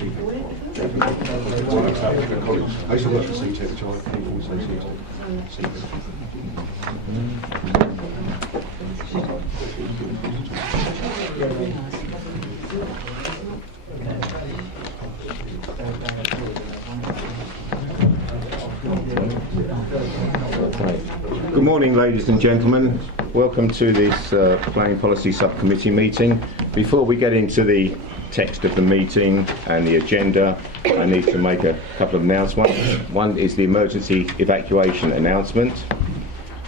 I used to work for CTEC, which I think always say CTEC. Good morning, ladies and gentlemen. Welcome to this Planning Policy Subcommittee meeting. Before we get into the text of the meeting and the agenda, I need to make a couple of announcements. One is the emergency evacuation announcement.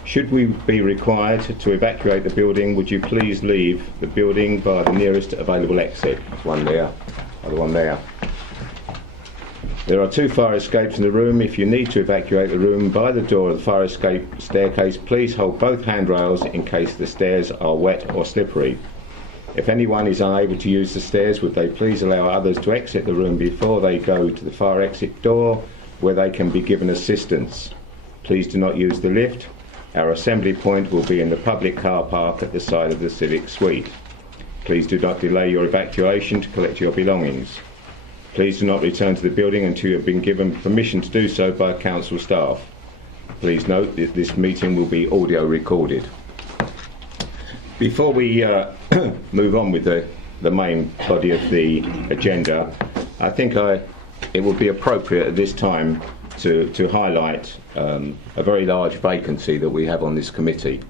Should we be required to evacuate the building, would you please leave the building by the nearest available exit? There's one there, other one there. There are 2 fire escapes in the room. If you need to evacuate the room by the door of the fire escape staircase, please hold both handrails in case the stairs are wet or slippery. If anyone is unable to use the stairs, would they please allow others to exit the room before they go to the fire exit door, where they can be given assistance. Please do not use the lift. Our assembly point will be in the public car park at the side of the Civic Suite. Please do not delay your evacuation to collect your belongings. Please do not return to the building until you have been given permission to do so by council staff. Please note that this meeting will be audio recorded. Before we move on with the main body of the agenda, I think it would be appropriate at this time to highlight a very large vacancy that we have on this committee.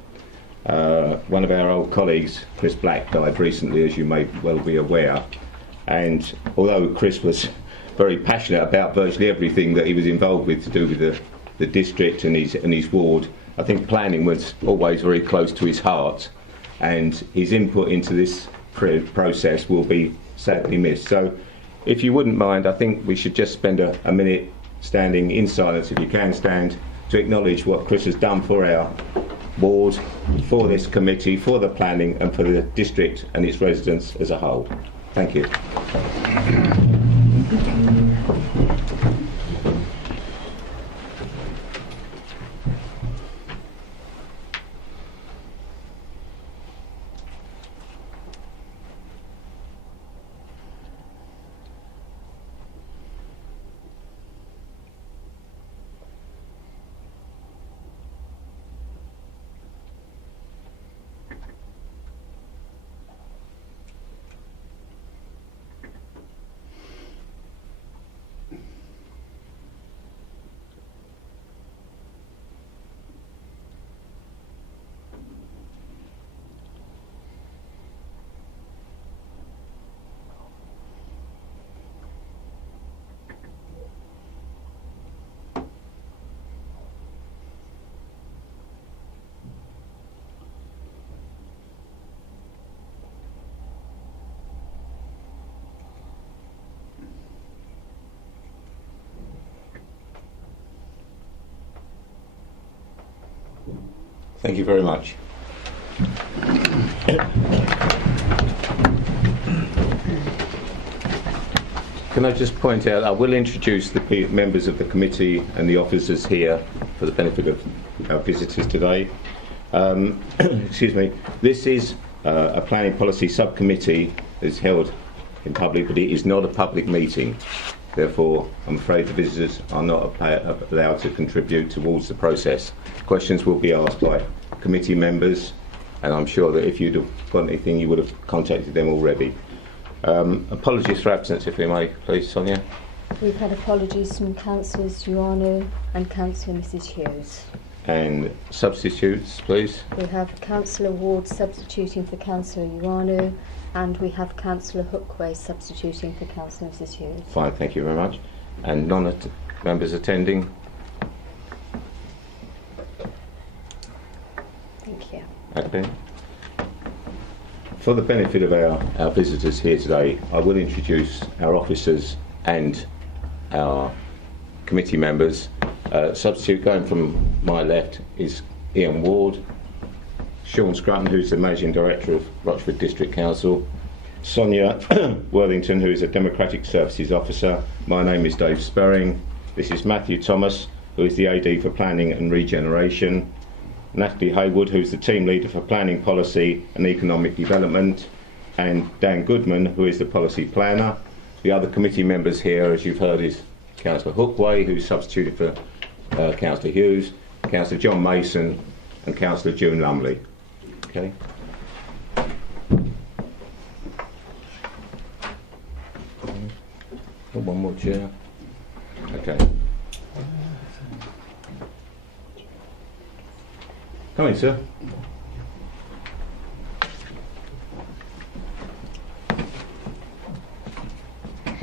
One of our old colleagues, Chris Black, died recently, as you may well be aware. And although Chris was very passionate about virtually everything that he was involved with to do with the district and his ward, I think planning was always very close to his heart, and his input into this process will be sadly missed. So if you wouldn't mind, I think we should just spend a minute standing in silence, if you can stand, to acknowledge what Chris has done for our ward, for this committee, for the planning and for the district and its residents as a whole. Thank you. Thank you very much. Can I just point out, I will introduce the members of the committee and the officers here for the benefit of our visitors today. Excuse me. This is a planning policy subcommittee that's held in public, but it is not a public meeting. Therefore, I'm afraid the visitors are not allowed to contribute towards the process. Questions will be asked by committee members, and I'm sure that if you'd have got anything, you would have contacted them already. Apologies for absence, if we may, please, Sonia. We've had apologies from Councillors Ioannou and Councillor Mrs Hughes. And substitutes, please. We have Councillor Ward substituting for Councillor Ioannou, and we have Councillor Hookway substituting for Councillor Mrs Hughes. Fine, thank you very much. And non-members attending? Thank you. Okay. For the benefit of our visitors here today, I will introduce our officers and our committee members. Substitute going from my left is Ian Ward, Sean Scrutton, who's the Managing Director of Rochford District Council, Sonia Worthington, who is a Democratic Services Officer. My name is Dave Sperring. This is Matthew Thomas, who is the AD for Planning and Regeneration, Natalie Haywood, who's the Team Leader for Planning Policy and Economic Development, and Dan Goodman, who is the Policy Planner. The other committee members here, as you've heard, is Councillor Hookway, who's substituted for Councillor Hughes, Councillor John Mason and Councillor June Lumley. Okay. One more chair. Okay. Come in, sir.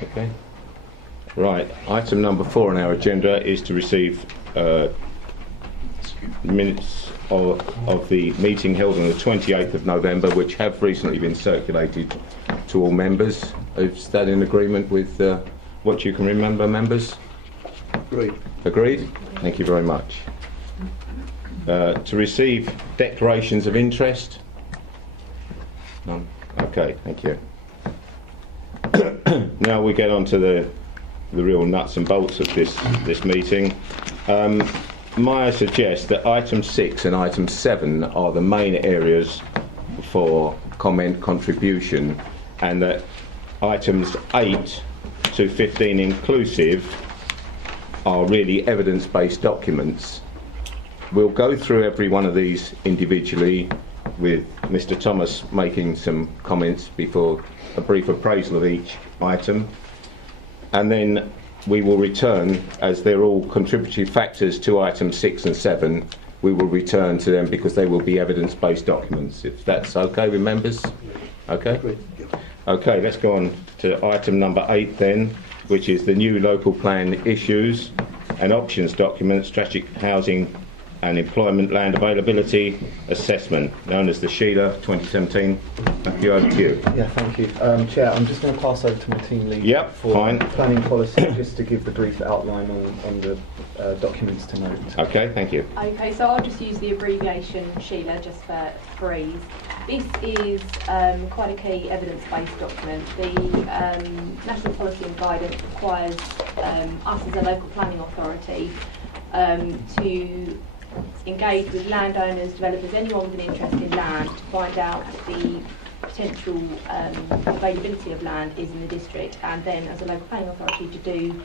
Okay. Right. Item number 4 on our agenda is to receive minutes of the meeting held on the 28th of November, which have recently been circulated to all members. Is that in agreement with what you can remember, members? Agreed. Agreed? Thank you very much. To receive declarations of interest? None? Okay, thank you. Now we get on to the real nuts and bolts of this meeting. May I suggest that item 6 and item 7 are the main areas for comment contribution, and that items 8 to 15 inclusive are really evidence-based documents. We'll go through every one of these individually, with Mr. Thomas making some comments before a brief appraisal of each item, and then we will return, as they're all contributory factors to items 6 and 7, we will return to them because they will be evidence-based documents, if that's okay with members. Okay? Okay, let's go on to item number 8 then, which is the new local plan issues and options document, strategic housing and employment land availability assessment, known as the Sheila 2017. Thank you, over to you. Yeah, thank you. Chair, I'm just going to pass over to my team lead for fine. planning policy, just to give the brief outline on the documents to note. Okay, thank you. Okay, so I'll just use the abbreviation Sheila just for freeze. This is quite a key evidence-based document. The National Policy and Guidance requires us as a local planning authority to engage with landowners, developers, anyone with an interest in land, to find out the potential availability of land is in the district, and then as a local planning authority to do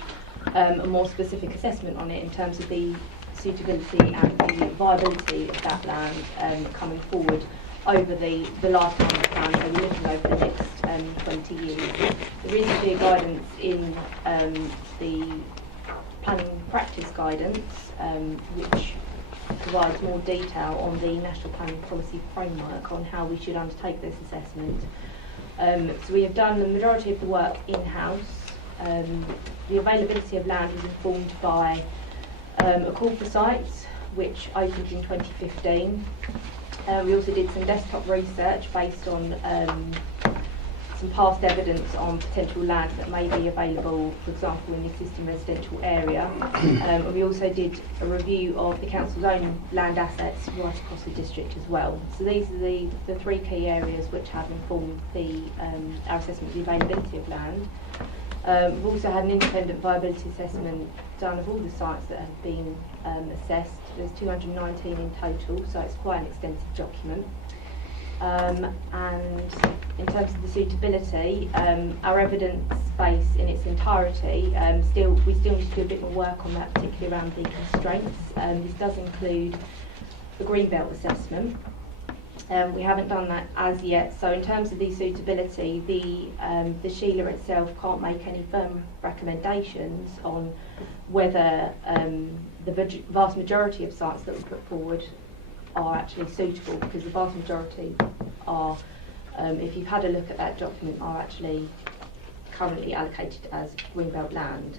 a more specific assessment on it in terms of the suitability and the viability of that land coming forward over the lifetime of the plan, so we're looking over the next 20 years. There is clear guidance in the planning practice guidance, which provides more detail on the National Planning Policy Framework on how we should undertake this assessment. So we have done the majority of the work in-house. The availability of land was informed by a call for sites, which opened in 2015. We also did some desktop research based on some past evidence on potential land that may be available, for example, in the existing residential area. And we also did a review of the council's own land assets right across the district as well. So these are the 3 key areas which have informed our assessment of the availability of land. We've also had an independent viability assessment done of all the sites that have been assessed. There's 219 in total, so it's quite an extensive document. And in terms of the suitability, our evidence base in its entirety, we still need to do a bit more work on that, particularly around the constraints. This does include the Greenbelt assessment. We haven't done that as yet, so in terms of the suitability, the Sheila itself can't make any firm recommendations on whether the vast majority of sites that we put forward are actually suitable, because the vast majority are, if you've had a look at that document, are actually currently allocated as Greenbelt land.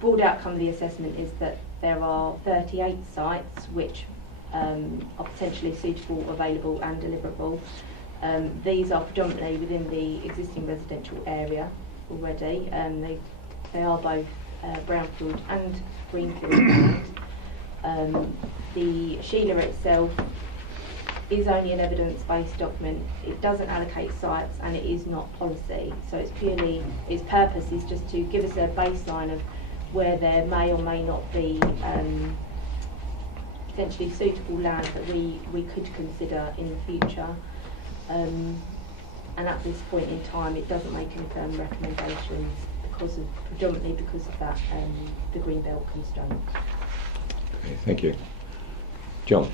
Broad outcome of the assessment is that there are 38 sites which are potentially suitable, available and deliverable. These are predominantly within the existing residential area already. They are both brownfield and greenfield land. The Sheila itself is only an evidence-based document. It doesn't allocate sites and it is not policy. So it's purely, its purpose is just to give us a baseline of where there may or may not be potentially suitable land that we could consider in the future. and at this point in time it doesn't make any firm recommendations predominantly because of that the Greenbelt constraint. Okay, thank you. John.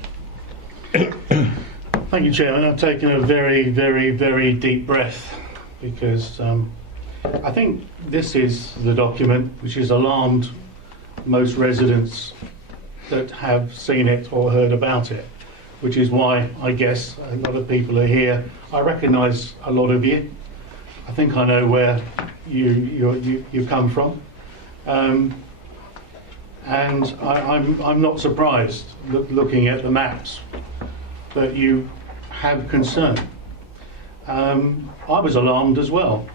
Thank you, Chairman. I've taken a very, very, very deep breath because I think this is the document which has alarmed most residents that have seen it or heard about it, which is why I guess a lot of people are here. I recognise a lot of you. I think I know where you come from, and I'm not surprised looking at the maps that you have concern. I was alarmed as well,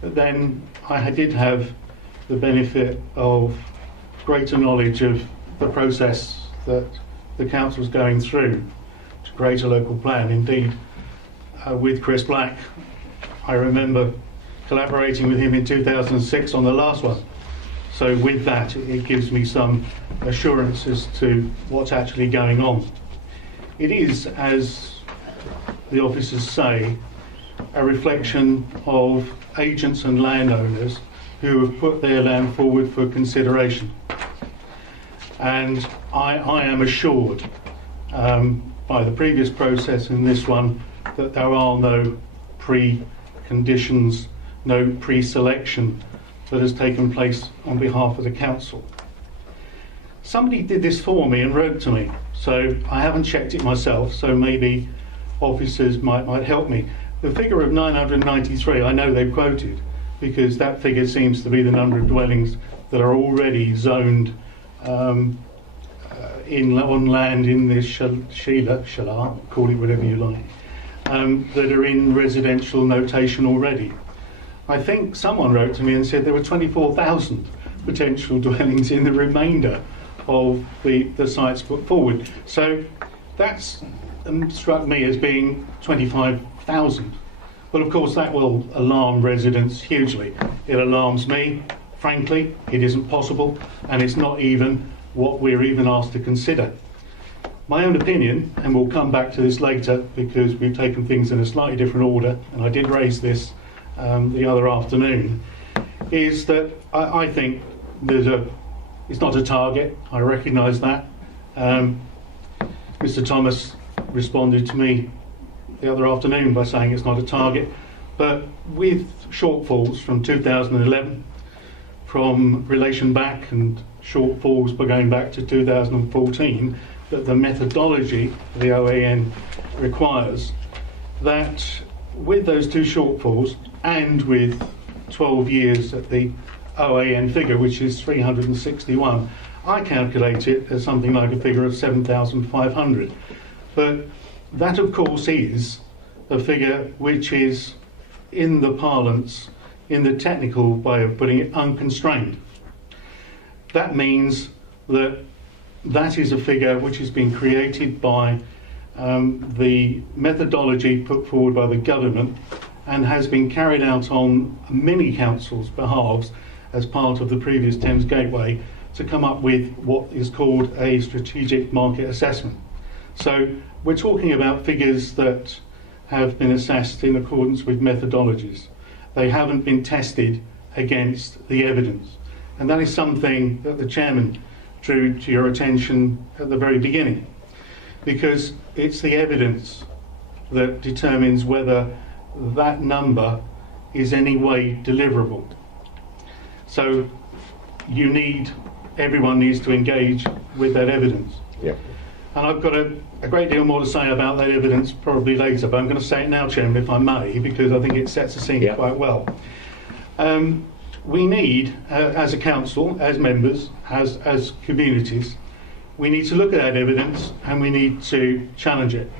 but then I did have the benefit of greater knowledge of the process that the council was going through to create a local plan. Indeed, with Chris Black, I remember collaborating with him in 2006 on the last one. So with that, it gives me some assurance as to what's actually going on. It is, as the officers say, a reflection of agents and landowners who have put their land forward for consideration. And I am assured by the previous process in this one that there are no pre-conditions, no pre-selection that has taken place on behalf of the council. Somebody did this for me and wrote to me, so I haven't checked it myself, so maybe officers might help me. The figure of 993 I know they've quoted, because that figure seems to be the number of dwellings that are already zoned on land in this Sheila, call it whatever you like, that are in residential notation already. I think someone wrote to me and said there were 24,000 potential dwellings in the remainder of the sites put forward. So that's struck me as being 25,000. Well, of course, that will alarm residents hugely. It alarms me. Frankly, it isn't possible, and it's not even what we're even asked to consider. My own opinion, and we'll come back to this later because we've taken things in a slightly different order, and I did raise this the other afternoon, is that I think it's not a target. I recognise that. Mr. Thomas responded to me the other afternoon by saying it's not a target, but with shortfalls from 2011, from relation back, and shortfalls by going back to 2014, that the methodology the OAN requires, that with those two shortfalls and with 12 years at the OAN figure, which is 361, I calculate it as something like a figure of 7,500. But that, of course, is a figure which is, in the parlance, in the technical way of putting it, unconstrained. That means that that is a figure which has been created by the methodology put forward by the government and has been carried out on many councils' behalves as part of the previous Thames Gateway to come up with what is called a strategic market assessment. So we're talking about figures that have been assessed in accordance with methodologies. They haven't been tested against the evidence. And that is something that the chairman drew to your attention at the very beginning, because it's the evidence that determines whether that number is any way deliverable. So everyone needs to engage with that evidence. Yeah. And I've got a great deal more to say about that evidence probably later, but I'm going to say it now, Chairman, if I may, because I think it sets the scene quite well. We need, as a council, as members, as communities, we need to look at that evidence and we need to challenge it.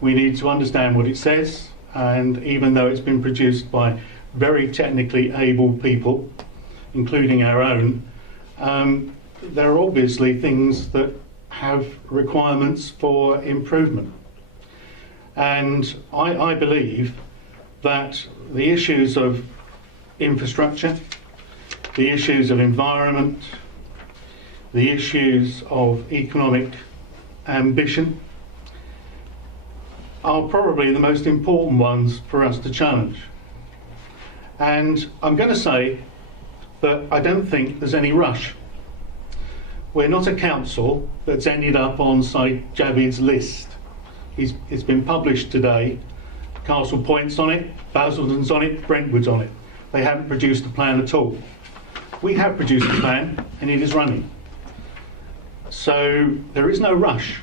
We need to understand what it says, and even though it's been produced by very technically able people, including our own, there are obviously things that have requirements for improvement. And I believe that the issues of infrastructure, the issues of environment, the issues of economic ambition, are probably the most important ones for us to challenge. And I'm going to say that I don't think there's any rush. We're not a council that's ended up on Said Javid's list. It's been published today. Castle Point's on it, Basildon's on it, Brentwood's on it. They haven't produced a plan at all. We have produced a plan and it is running. So there is no rush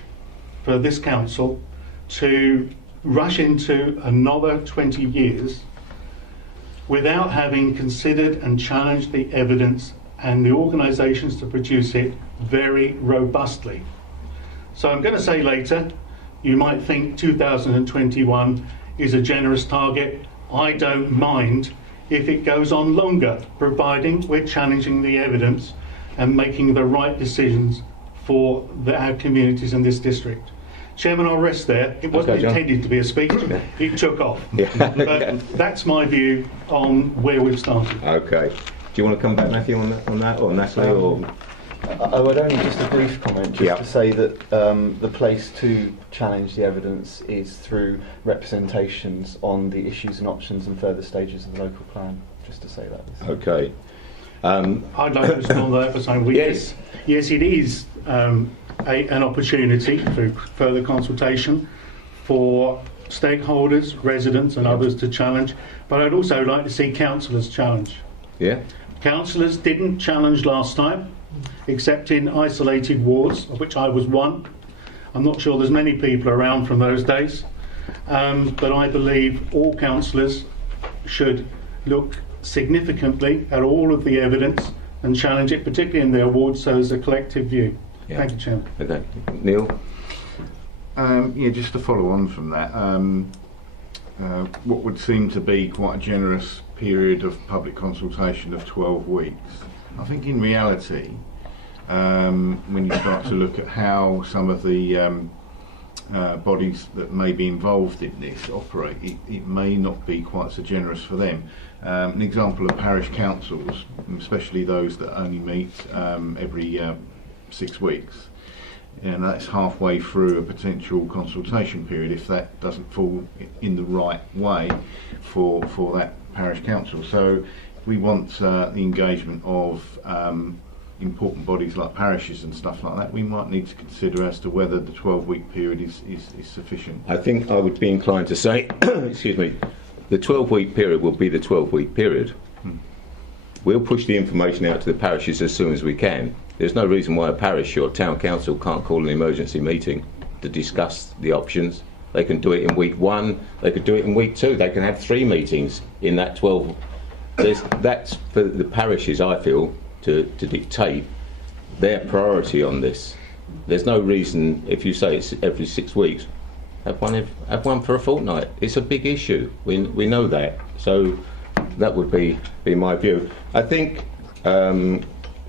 for this council to rush into another 20 years without having considered and challenged the evidence and the organisations to produce it very robustly. So I'm going to say later, you might think 2021 is a generous target. I don't mind if it goes on longer, providing we're challenging the evidence and making the right decisions for our communities in this district. Chairman, I'll rest there. It wasn't intended to be a speech. It took off. But that's my view on where we've started. Okay. Do you want to come back, Matthew, on that, or Natalie, or? I would only just a brief comment, just to say that the place to challenge the evidence is through representations on the issues and options and further stages of the local plan, just to say that. Okay. I'd like to respond to that by saying yes, it is an opportunity for further consultation for stakeholders, residents and others to challenge, but I'd also like to see councillors challenge. Yeah. Councillors didn't challenge last time, except in isolated wards, of which I was one. I'm not sure there's many people around from those days, but I believe all councillors should look significantly at all of the evidence and challenge it, particularly in their wards, so as a collective view. Yeah. Thank you, Chairman. Okay. Neil? Yeah, just to follow on from that, what would seem to be quite a generous period of public consultation of 12 weeks, I think in reality, when you start to look at how some of the bodies that may be involved in this operate, it may not be quite so generous for them. An example of parish councils, especially those that only meet every 6 weeks, and that's halfway through a potential consultation period if that doesn't fall in the right way for that parish council. So we want the engagement of important bodies like parishes and stuff like that. We might need to consider as to whether the 12-week period is sufficient. I think I would be inclined to say, excuse me, the 12-week period will be the 12-week period. We'll push the information out to the parishes as soon as we can. There's no reason why a parish or town council can't call an emergency meeting to discuss the options. They can do it in week 1, they could do it in week 2, they can have 3 meetings in that 12. That's for the parishes, I feel, to dictate their priority on this. There's no reason, if you say it's every 6 weeks, have one for a fortnight. It's a big issue. We know that. So that would be my view. I think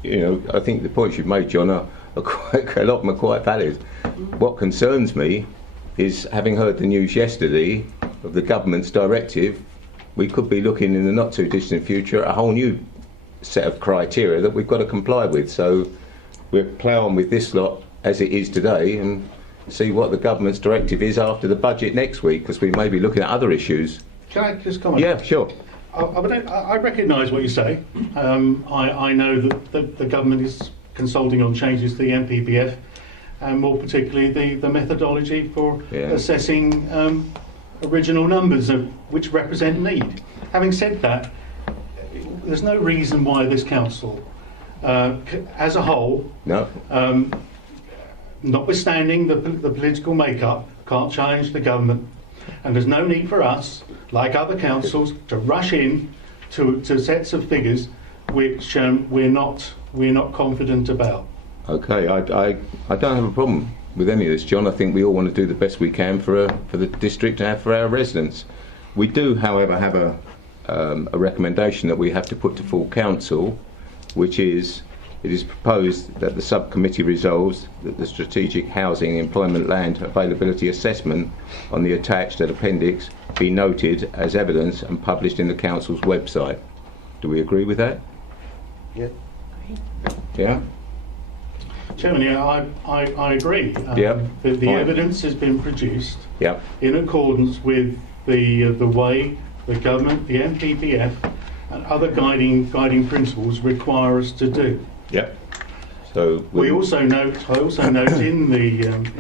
I think the points you've made, John, are quite, a lot of them are quite valid. What concerns me is, having heard the news yesterday of the government's directive, we could be looking in the not too distant future at a whole new set of criteria that we've got to comply with. So we'll plough on with this lot as it is today and see what the government's directive is after the budget next week, because we may be looking at other issues. Can I just comment? Yeah, sure. I recognise what you say. I know that the government is consulting on changes to the NPPF, and more particularly the methodology for assessing original numbers which represent need. Having said that, there's no reason why this council, as a whole, notwithstanding the political makeup, can't challenge the government, and there's no need for us, like other councils, to rush in to sets of figures which we're not confident about. Okay, I don't have a problem with any of this, John. I think we all want to do the best we can for the district and for our residents. We do, however, have a recommendation that we have to put to full council, which is, it is proposed that the subcommittee resolves that the strategic housing employment land availability assessment on the attached appendix be noted as evidence and published in the council's website. Do we agree with that? Yeah. Yeah? Chairman, yeah, I agree. Yeah, The fine. evidence has been produced Yeah. in accordance with the way the government, the NPPF, and other guiding principles require us to do. Yeah. So I also note in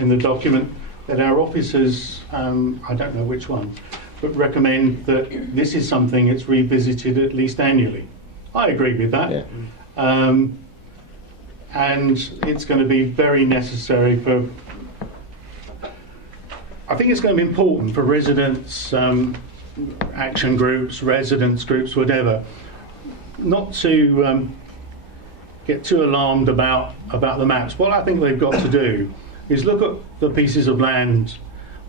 the document that our officers, I don't know which one, but recommend that this is something that's revisited at least annually. I agree with that. Yeah. And it's going to be very necessary for, I think it's going to be important for residents, action groups, residents groups, whatever, not to get too alarmed about the maps. What I think they've got to do is look at the pieces of land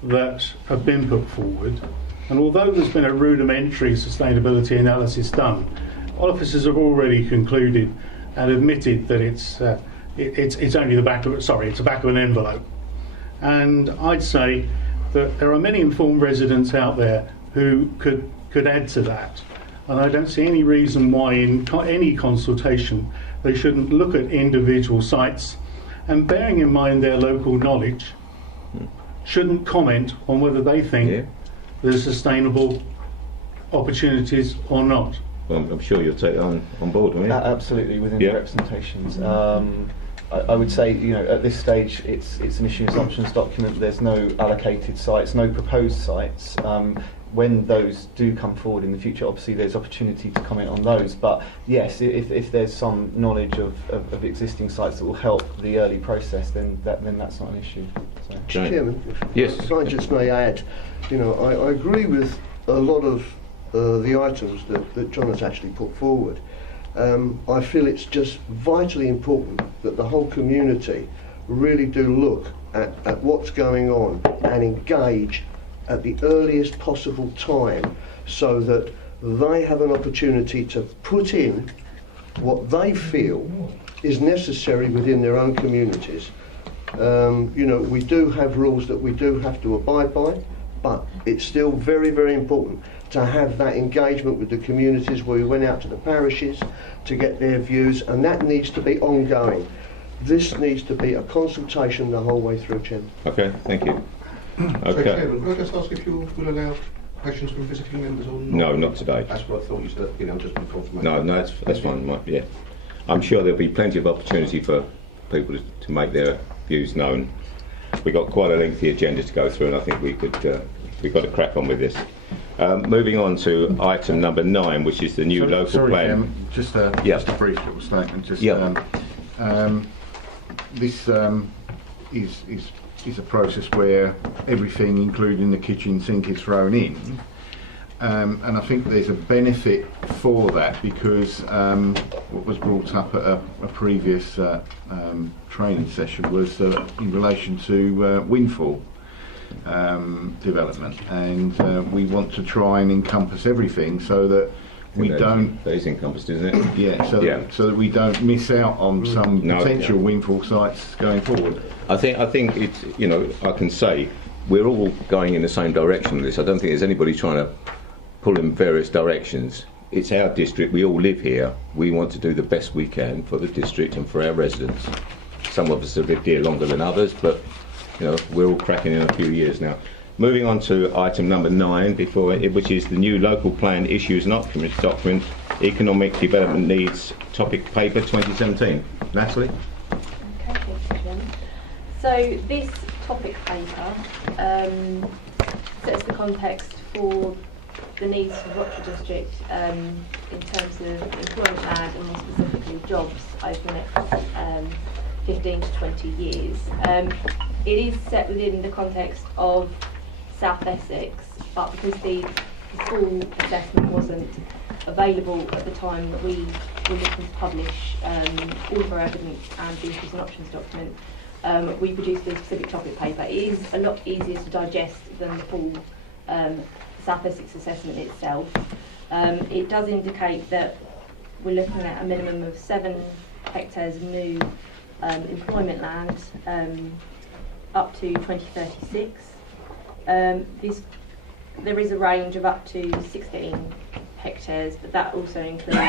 that have been put forward, and although there's been a rudimentary sustainability analysis done, officers have already concluded and admitted that it's only the back of it's the back of an envelope. And I'd say that there are many informed residents out there who could add to that, and I don't see any reason why in any consultation they shouldn't look at individual sites, and bearing in mind their local knowledge, shouldn't comment on whether they think there's sustainable opportunities or not. Well, I'm sure you'll take it on board, won't you? Absolutely, within the representations. I would say, at this stage, it's an issues options document. There's no allocated sites, no proposed sites. When those do come forward in the future, obviously there's opportunity to comment on those. But yes, if there's some knowledge of existing sites that will help the early process, then that's not an issue. So. Chairman, Yes. if I just may add, I agree with a lot of the items that John has actually put forward. I feel it's just vitally important that the whole community really do look at what's going on and engage at the earliest possible time, so that they have an opportunity to put in what they feel is necessary within their own communities. We do have rules that we do have to abide by, but it's still very, very important to have that engagement with the communities where we went out to the parishes to get their views, and that needs to be ongoing. This needs to be a consultation the whole way through, Chairman. Okay, thank you. So, Okay. Chairman, can I just ask if you will allow questions from visiting members or not? No, not today. That's what I thought you said, just for confirmation. No, that's fine. Yeah, I'm sure there'll be plenty of opportunity for people to make their views known. We've got quite a lengthy agenda to go through, and I think we've got to crack on with this. Moving on to item number 9, which is the new local plan. Just a brief little statement. This is a process where everything, including the kitchen sink, is thrown in. And I think there's a benefit for that, because what was brought up at a previous training session was in relation to windfall development, and we want to try and encompass everything so that we don't. That is encompassed, isn't it? Yeah, so that we don't miss out on some potential windfall sites going forward. I think it's, I can say we're all going in the same direction with this. I don't think there's anybody trying to pull in various directions. It's our district, we all live here. We want to do the best we can for the district and for our residents. Some of us have lived here longer than others, but we're all cracking in a few years now. Moving on to item number 9, which is the new local plan issues and options document, Economic Development Needs Topic Paper 2017. Natalie? Okay, thank you. So this topic paper sets the context for the needs of Rochester District in terms of employment land and more specifically jobs over the next 15 to 20 years. It is set within the context of South Essex, but because the full assessment wasn't available at the time that we were looking to publish all of our evidence and the issues and options document, we produced a specific topic paper. It is a lot easier to digest than the full South Essex assessment itself. It does indicate that we're looking at a minimum of 7 hectares of new employment land up to 2036. There is a range of up to 16 hectares, but that also includes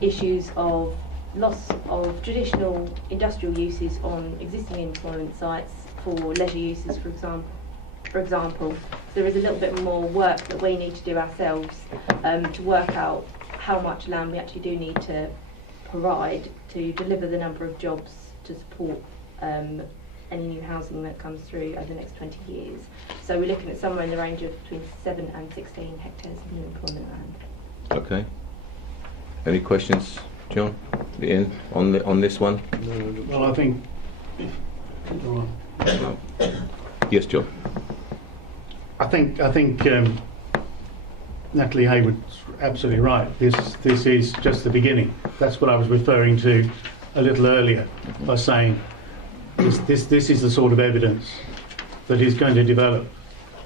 issues of loss of traditional industrial uses on existing employment sites for leisure uses, for example. So there is a little bit more work that we need to do ourselves to work out how much land we actually do need to provide to deliver the number of jobs to support any new housing that comes through over the next 20 years. So we're looking at somewhere in the range of between 7 and 16 hectares of new employment land. Okay. Any questions, John? Ian, on this one? Well, I think. Yes, John. I think Natalie Hayward's absolutely right. This is just the beginning. That's what I was referring to a little earlier by saying this is the sort of evidence that is going to develop,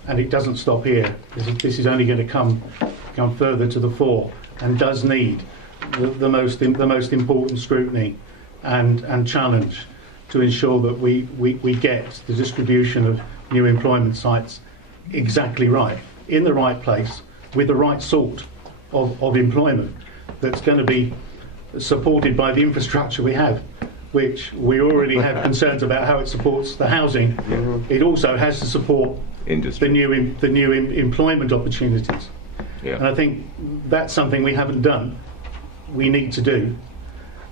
and it doesn't stop here. This is only going to come further to the fore, and does need the most important scrutiny and challenge to ensure that we get the distribution of new employment sites exactly right, in the right place, with the right sort of employment that's going to be supported by the infrastructure we have, which we already have concerns about how it supports the housing. It also has to support industry, the new employment opportunities. Yeah. And I think that's something we haven't done. We need to do.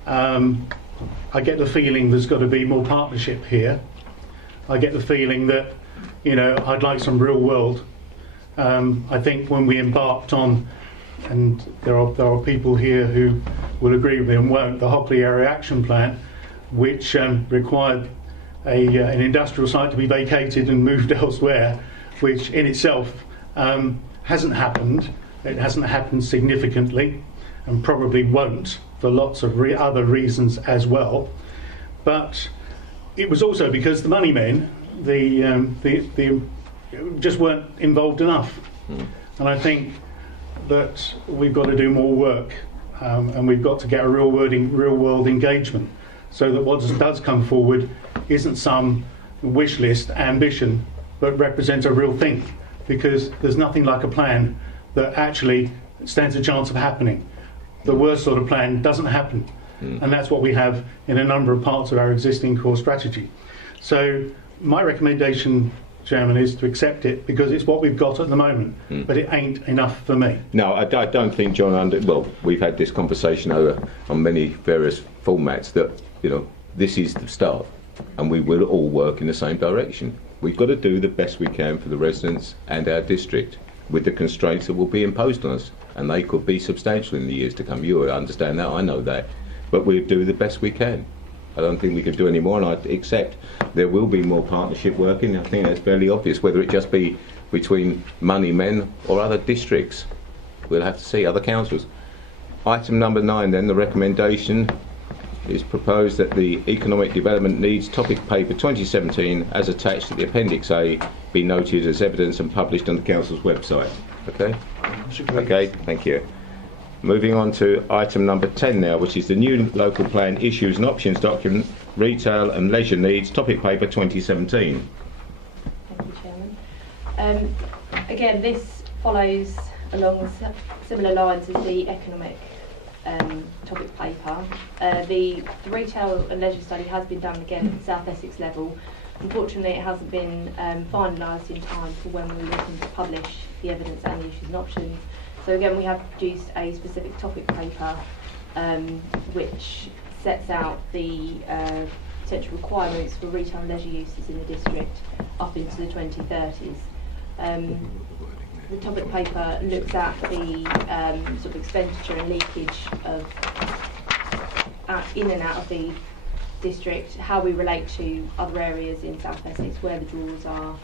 I get the feeling there's got to be more partnership here. I get the feeling that, I'd like some real world. I think when we embarked on, and there are people here who will agree with me and won't, the Hockley Area Action Plan, which required an industrial site to be vacated and moved elsewhere, which in itself hasn't happened. It hasn't happened significantly, and probably won't for lots of other reasons as well. But it was also because the money men, the just weren't involved enough. And I think that we've got to do more work, and we've got to get a real world engagement, so that what does come forward isn't some wish list ambition, but represents a real thing, because there's nothing like a plan that actually stands a chance of happening. The worst sort of plan doesn't happen, and that's what we have in a number of parts of our existing core strategy. So my recommendation, Chairman, is to accept it, because it's what we've got at the moment, but it ain't enough for me. No, I don't think, John, we've had this conversation on many various formats, that this is the start, and we will all work in the same direction. We've got to do the best we can for the residents and our district, with the constraints that will be imposed on us, and they could be substantial in the years to come. You understand that, I know that, but we'll do the best we can. I don't think we can do any more, and I accept there will be more partnership working. I think that's fairly obvious, whether it just be between money men or other districts. We'll have to see, other councils. Item number 9 then, the recommendation is proposed that the Economic Development Needs Topic Paper 2017, as attached to the Appendix A, be noted as evidence and published on the Council's website. Okay? Okay, thank you. Moving on to item number 10 now, which is the new local plan issues and options document, Retail and Leisure Needs Topic Paper 2017. Thank you, Chairman. Again, this follows along similar lines as the economic topic paper. The retail and leisure study has been done again at the South Essex level. Unfortunately, it hasn't been finalised in time for when we're looking to publish the evidence and the issues and options. So again, we have produced a specific topic paper which sets out the potential requirements for retail and leisure uses in the district up into the 2030s. The topic paper looks at the sort of expenditure and leakage of in and out of the district, how we relate to other areas in South Essex, where the draws are,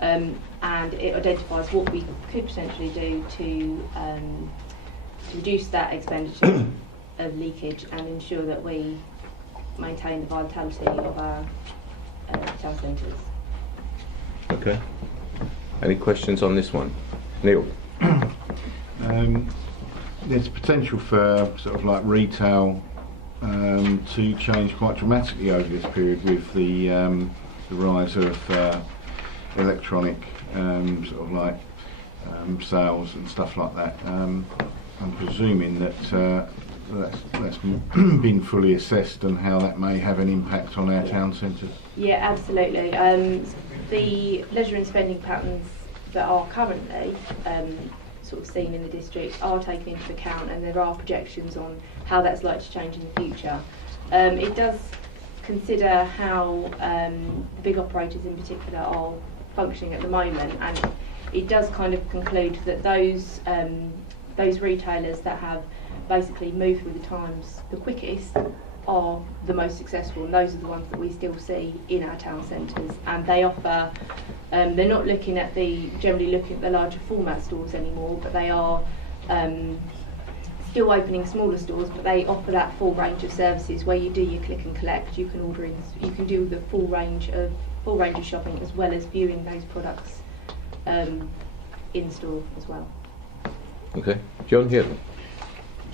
and it identifies what we could potentially do to reduce that expenditure of leakage and ensure that we maintain the vitality of our town centres. Okay. Any questions on this one? Neil? There's potential for sort of like retail to change quite dramatically over this period with the rise of electronic sort of like sales and stuff like that. I'm presuming that that's been fully assessed and how that may have an impact on our town centres? Yeah, absolutely. The leisure and spending patterns that are currently sort of seen in the district are taken into account, and there are projections on how that's likely to change in the future. It does consider how the big operators in particular are functioning at the moment, and it does kind of conclude that those retailers that have basically moved with the times the quickest are the most successful, and those are the ones that we still see in our town centres. And they offer, they're not generally looking at the larger format stores anymore, but they are still opening smaller stores, but they offer that full range of services where you do your click and collect, you can order in, you can do the full range of shopping as well as viewing those products in store as well. Okay, John, here.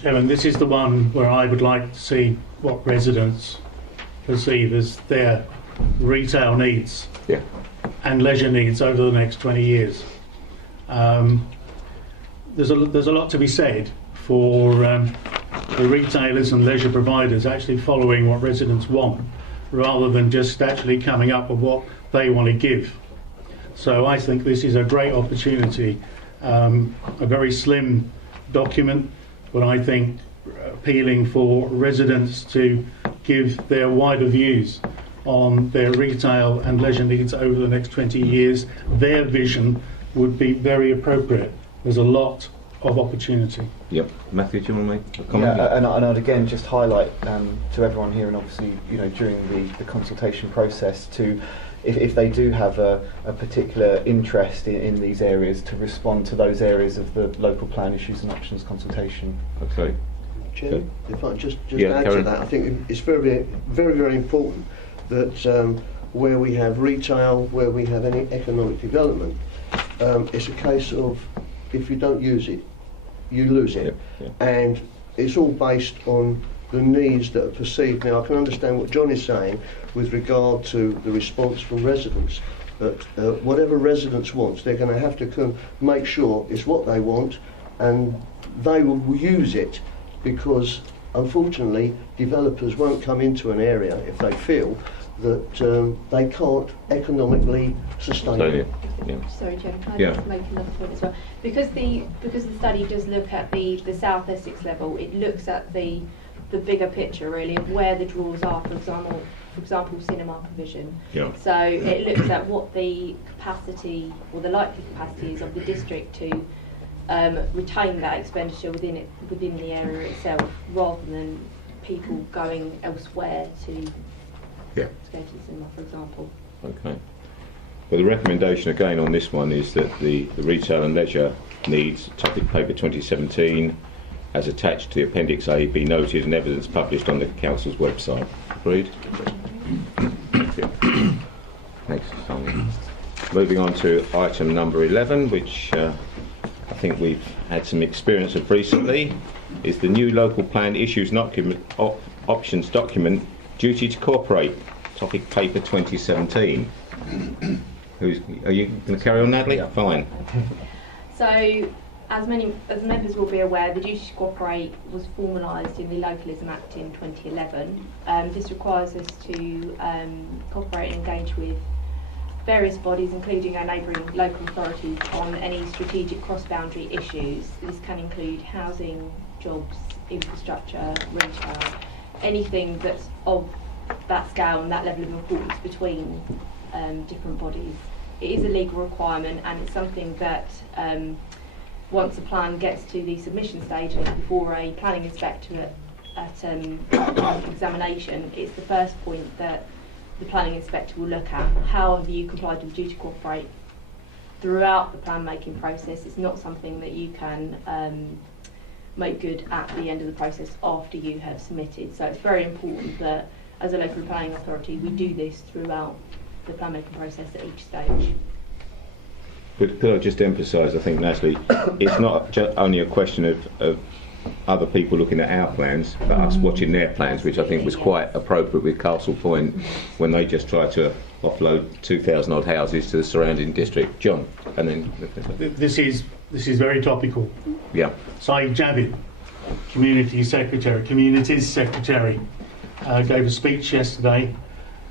Chairman, this is the one where I would like to see what residents perceive as their retail needs Yeah. and leisure needs over the next 20 years. There's a lot to be said for the retailers and leisure providers actually following what residents want, rather than just actually coming up with what they want to give. So I think this is a great opportunity, a very slim document, but I think appealing for residents to give their wider views on their retail and leisure needs over the next 20 years. Their vision would be very appropriate. There's a lot of opportunity. Yep. Matthew, do you want to make a comment? Yeah, and I'd again just highlight to everyone here, and obviously, you know, during the consultation process, to if they do have a particular interest in these areas, to respond to those areas of the local plan issues and options consultation. Okay. Chairman, if I just Yeah, add to Karen. that, I think it's very, very, very important that where we have retail, where we have any economic development, it's a case of if you don't use it, you lose it. Yeah. And it's all based on the needs that are perceived. Now, I can understand what John is saying with regard to the response from residents, but whatever residents want, they're going to have to make sure it's what they want, and they will use it, because unfortunately developers won't come into an area if they feel that they can't economically sustain it. Yeah. Sorry, Jim, can I Yeah. just make another point as well? Because the study does look at the South Essex level, it looks at the bigger picture really of where the draws are, for example cinema provision. Yeah. So it looks at what the capacity or the likely capacity is of the district to retain that expenditure within the area itself, rather than people going elsewhere to Yeah. go to the cinema, for example. Okay. But the recommendation again on this one is that the retail and leisure needs, topic paper 2017, as attached to the Appendix A, be noted and evidence published on the Council's website. Agreed? Thanks, Sonia. Moving on to item number 11, which I think we've had some experience of recently, is the new local plan issues and options document, duty to cooperate, topic paper 2017. Are you going to carry on, Natalie? Yeah. Fine. So, as members will be aware, the duty to cooperate was formalised in the Localism Act in 2011. This requires us to cooperate and engage with various bodies, including our neighbouring local authorities, on any strategic cross-boundary issues. This can include housing, jobs, infrastructure, retail, anything that's of that scale and that level of importance between different bodies. It is a legal requirement, and it's something that once a plan gets to the submission stage and before a planning inspector at examination, it's the first point that the planning inspector will look at. How have you complied with duty to cooperate throughout the plan making process? It's not something that you can make good at the end of the process after you have submitted. So it's very important that as a local planning authority we do this throughout the plan making process at each stage. But could I just emphasise, I think, Natalie, it's not only a question of other people looking at our plans, but us watching their plans, which I think was quite appropriate with Castle Point when they just tried to offload 2,000 odd houses to the surrounding district. John, and then This is very topical. yeah, Saeed Javid Communities Secretary, gave a speech yesterday,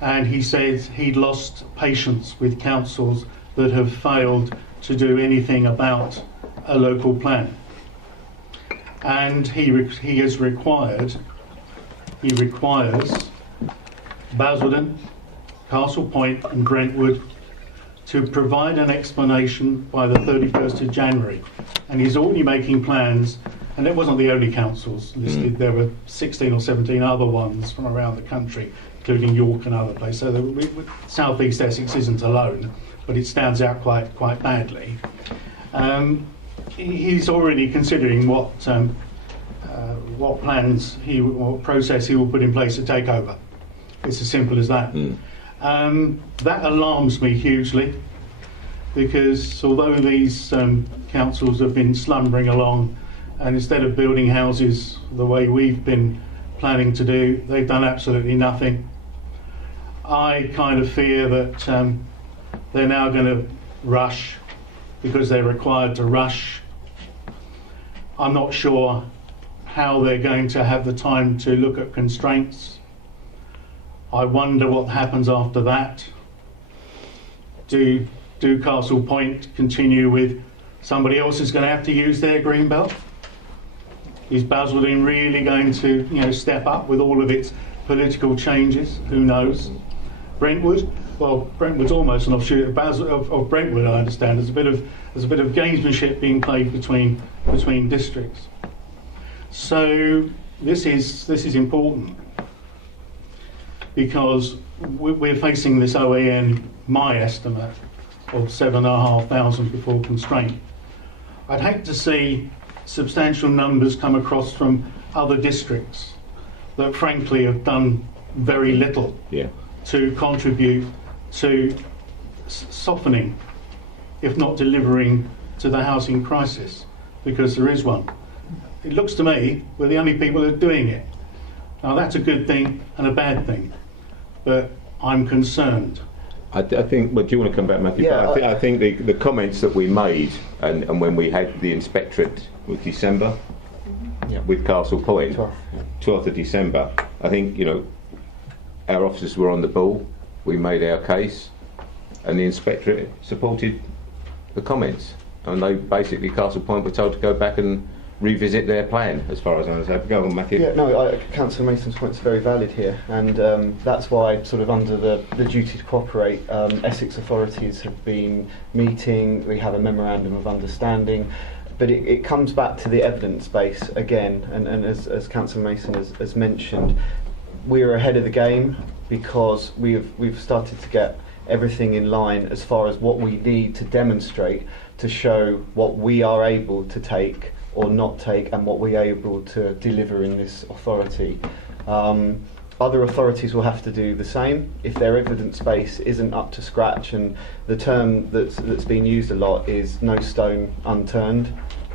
and he said he'd lost patience with councils that have failed to do anything about a local plan. And he requires Basildon, Castle Point and Brentwood to provide an explanation by the 31st of January. And he's already making plans, and it wasn't the only councils listed, there were 16 or 17 other ones from around the country, including York and other places. So South East Essex isn't alone, but it stands out quite badly. He's already considering what plans what process he will put in place to take over. It's as simple as that. That alarms me hugely, because although these councils have been slumbering along, and instead of building houses the way we've been planning to do, they've done absolutely nothing. I kind of fear that they're now going to rush because they're required to rush. I'm not sure how they're going to have the time to look at constraints. I wonder what happens after that. Do Castle Point continue with somebody else is going to have to use their green belt? Is Basildon really going to step up with all of its political changes? Who knows? Brentwood? Well, Brentwood's almost an offshoot of Brentwood, I understand. There's a bit of gamesmanship being played between districts. So this is important, because we're facing this OAN, my estimate, of 7,500 before constraint. I'd hate to see substantial numbers come across from other districts that frankly have done very little to contribute to softening, if not delivering, to the housing crisis, because there is one. It looks to me we're the only people that are doing it. Now that's a good thing and a bad thing, but I'm concerned. I think, well, do you want to come back, Matthew? Yeah, I think the comments that we made, and when we had the inspectorate with December, with Castle Point, 12th of December, I think, our officers were on the ball, we made our case, and the inspectorate supported the comments. And they basically, Castle Point were told to go back and revisit their plan, as far as I understand. Go on, Matthew. Yeah, no, Councillor Mason's point's very valid here, and that's why, sort of under the duty to cooperate, Essex authorities have been meeting. We have a memorandum of understanding, but it comes back to the evidence base again, and as Councillor Mason has mentioned, we're ahead of the game because we've started to get everything in line as far as what we need to demonstrate to show what we are able to take or not take, and what we're able to deliver in this authority. Other authorities will have to do the same if their evidence base isn't up to scratch, and the term that's been used a lot is no stone unturned,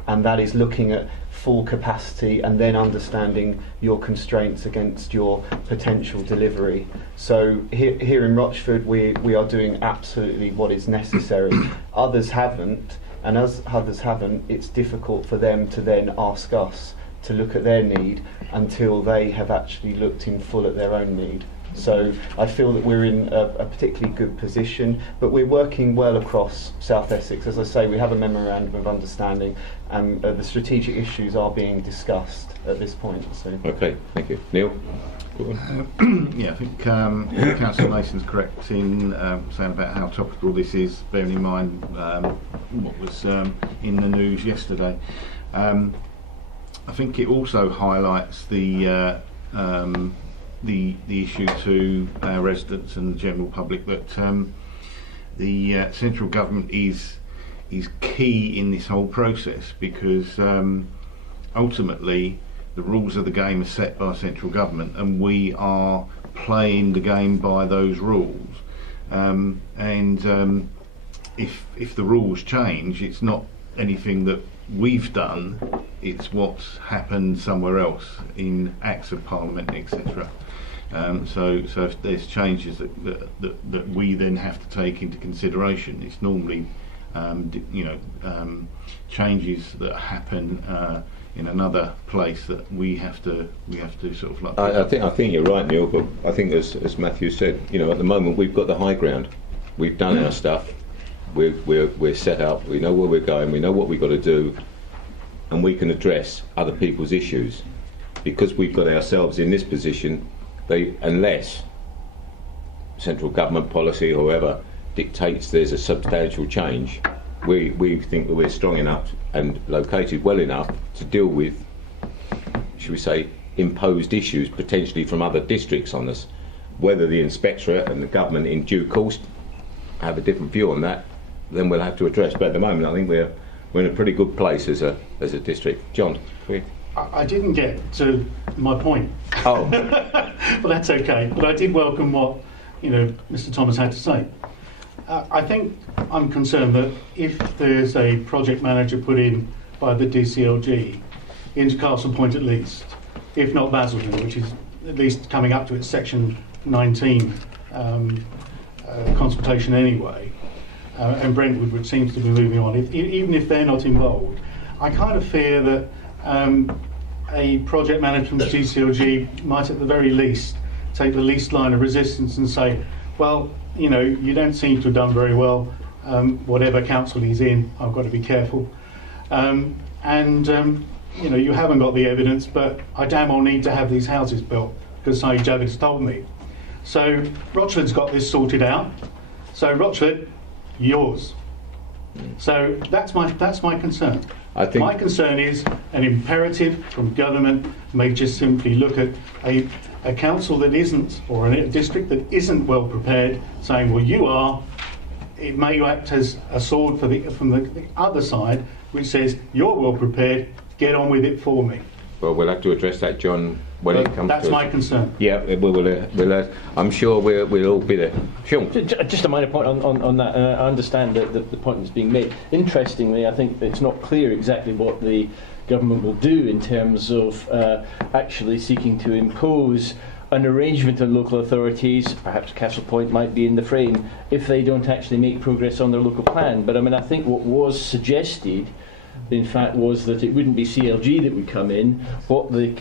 and that is looking at full capacity and then understanding your constraints against your potential delivery. So here in Rochford we are doing absolutely what is necessary. Others haven't, and as others haven't, it's difficult for them to then ask us to look at their need until they have actually looked in full at their own need. So I feel that we're in a particularly good position, but we're working well across South Essex. As I say, we have a memorandum of understanding, and the strategic issues are being discussed at this point. So. Okay, thank you. Neil? Yeah, I think Councillor Mason's correct in saying about how topical this is, bearing in mind what was in the news yesterday. I think it also highlights the issue to our residents and the general public that the central government is key in this whole process, because ultimately the rules of the game are set by central government, and we are playing the game by those rules. If the rules change, it's not anything that we've done, it's what's happened somewhere else in acts of parliament, etc. So if there's changes that we then have to take into consideration, it's normally changes that happen in another place that we have to sort of like. I think you're right, Neil. But I think as Matthew said, at the moment we've got the high ground. We've done our stuff. We're set up. We know where we're going. We know what we've got to do, and we can address other people's issues because we've got ourselves in this position. Unless central government policy or whoever dictates there's a substantial change, we think that we're strong enough and located well enough to deal with, should we say, imposed issues potentially from other districts on us. Whether the inspectorate and the government in due course have a different view on that, then we'll have to address. But at the moment I think we're in a pretty good place as a district. John? I didn't get to my point. Oh. Well, that's okay. But I did welcome what Mr. Thomas had to say. I think I'm concerned that if there's a project manager put in by the DCLG into Castle Point at least, if not Basildon, which is at least coming up to its Section 19 consultation anyway, and Brentwood, which seems to be moving on, even if they're not involved, I kind of fear that a project manager from the DCLG might at the very least take the least line of resistance and say, well, you don't seem to have done very well, whatever council he's in, I've got to be careful. You haven't got the evidence, but I damn well need to have these houses built because Saeed Javid's told me. So Rochford's got this sorted out. So Rochford, yours. So that's my concern. My concern is an imperative from government may just simply look at a council that isn't, or a district that isn't well prepared, saying, well, you are. It may act as a sword from the other side, which says, you're well prepared, get on with it for me. Well, we'll have to address that, John, when it comes that's to my concern. Yeah, we'll I'm sure we'll all be there. Sean? Just a minor point on that. I understand that the point that's being made. Interestingly, I think it's not clear exactly what the government will do in terms of actually seeking to impose an arrangement on local authorities. Perhaps Castle Point might be in the frame if they don't actually make progress on their local plan. But I think what was suggested, in fact, was that it wouldn't be CLG that would come in. What would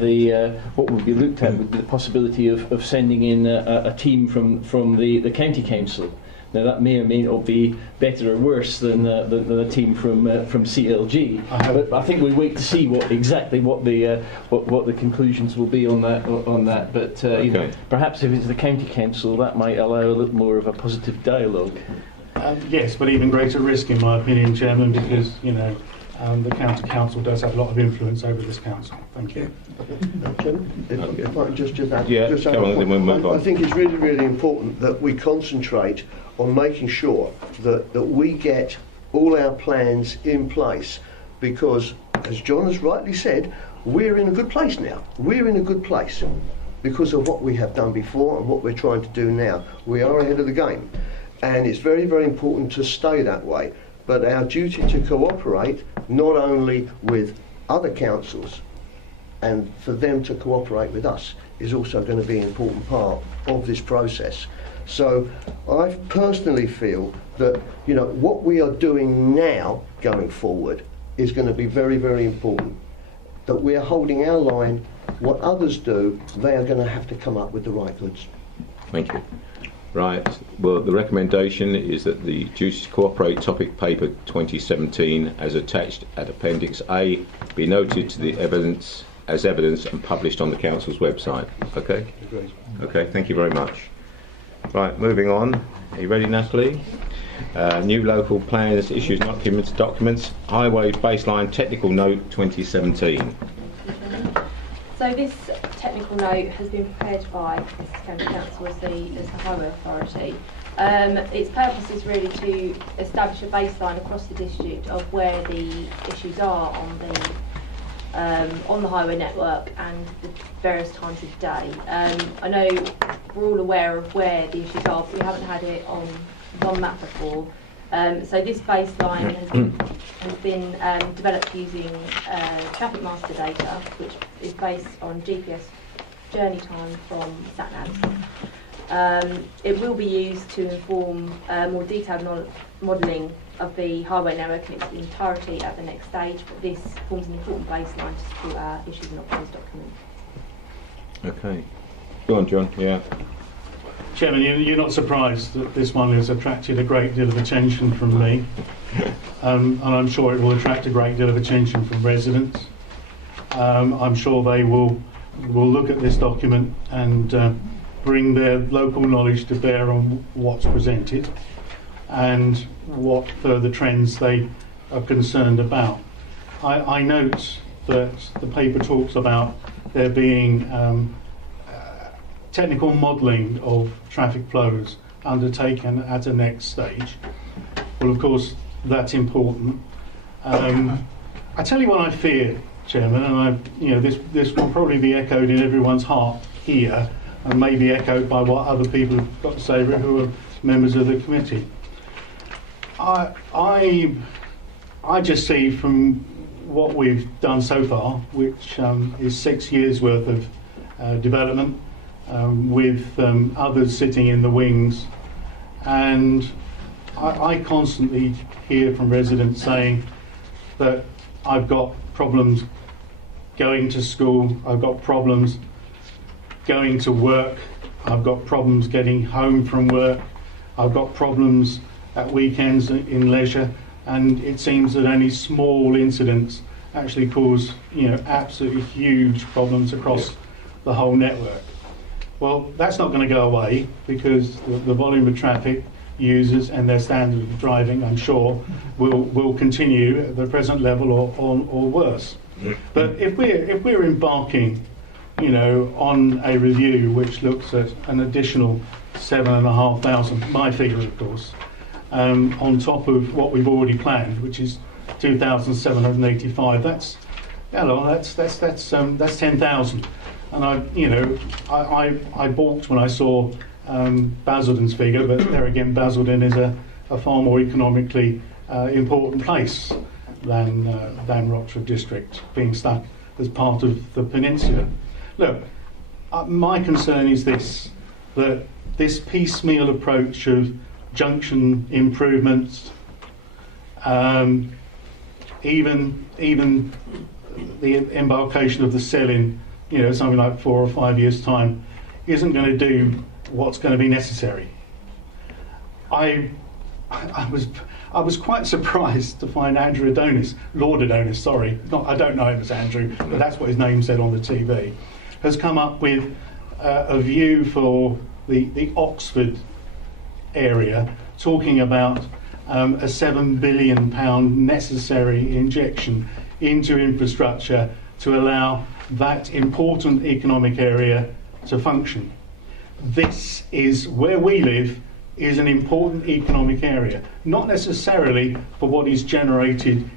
be looked at would be the possibility of sending in a team from the county council. Now that may or may not be better or worse than a team from CLG. But I think we wait to see what the conclusions will be on that. But okay. Perhaps if it's the county council, that might allow a little more of a positive dialogue. Yes, but even greater risk, in my opinion, Chairman, because the county council does have a lot of influence over this council. Thank you. If I can just add, I think it's really, really important that we concentrate on making sure that we get all our plans in place, because, as John has rightly said, we're in a good place now. We're in a good place because of what we have done before and what we're trying to do now. We are ahead of the game. And it's very, very important to stay that way. But our duty to cooperate, not only with other councils, and for them to cooperate with us, is also going to be an important part of this process. So I personally feel that what we are doing now going forward is going to be very, very important. That we are holding our line. What others do, they are going to have to come up with the right goods. Thank you. Right, well, the recommendation is that the Duties to Cooperate topic paper 2017 as attached at Appendix A be noted to the evidence and published on the Council's website. Okay? Agreed. Okay, thank you very much. Right, moving on. Are you ready, Natalie? New local plans, issues, documents, Highway Baseline Technical Note 2017. So this technical note has been prepared by Mrs. County Council as the Highway Authority. Its purpose is really to establish a baseline across the district of where the issues are on the highway network and the various times of day. I know we're all aware of where the issues are, but we haven't had it on one map before. So this baseline has been developed using traffic master data, which is based on GPS journey time from SatNav. It will be used to inform more detailed modelling of the highway network in its entirety at the next stage, but this forms an important baseline to support our issues and options document. Okay. Go on, John. Yeah. Chairman, you're not surprised that this one has attracted a great deal of attention from me, and I'm sure it will attract a great deal of attention from residents. I'm sure they will look at this document and bring their local knowledge to bear on what's presented and what further trends they are concerned about. I note that the paper talks about there being technical modelling of traffic flows undertaken at a next stage. Well, of course, that's important. I tell you what I fear, Chairman, and this will probably be echoed in everyone's heart here, and maybe echoed by what other people have got to say who are members of the committee. I just see from what we've done so far, which is 6 years worth of development, with others sitting in the wings, and I constantly hear from residents saying that I've got problems going to school, I've got problems going to work, I've got problems getting home from work, I've got problems at weekends in leisure, and it seems that only small incidents actually cause absolutely huge problems across the whole network. Well, that's not going to go away because the volume of traffic users and their standard of driving, I'm sure, will continue at the present level or worse. But if we're embarking, on a review which looks at an additional 7,500, my figure, of course, on top of what we've already planned, which is 2,785. That's 10,000. And I balked when I saw Basildon's figure, but there again, Basildon is a far more economically important place than Rochford District, being stuck as part of the peninsula. Look, my concern is this, that this piecemeal approach of junction improvements, even the embarkation of the cell in something like 4 or 5 years' time, isn't going to do what's going to be necessary. I was quite surprised to find Andrew Adonis, Lord Adonis, sorry, I don't know him as Andrew, but that's what his name said on the TV, has come up with a view for the Oxford area, talking about a £7 billion necessary injection into infrastructure to allow that important economic area to function. This is where we live, is an important economic area, not necessarily for what is generated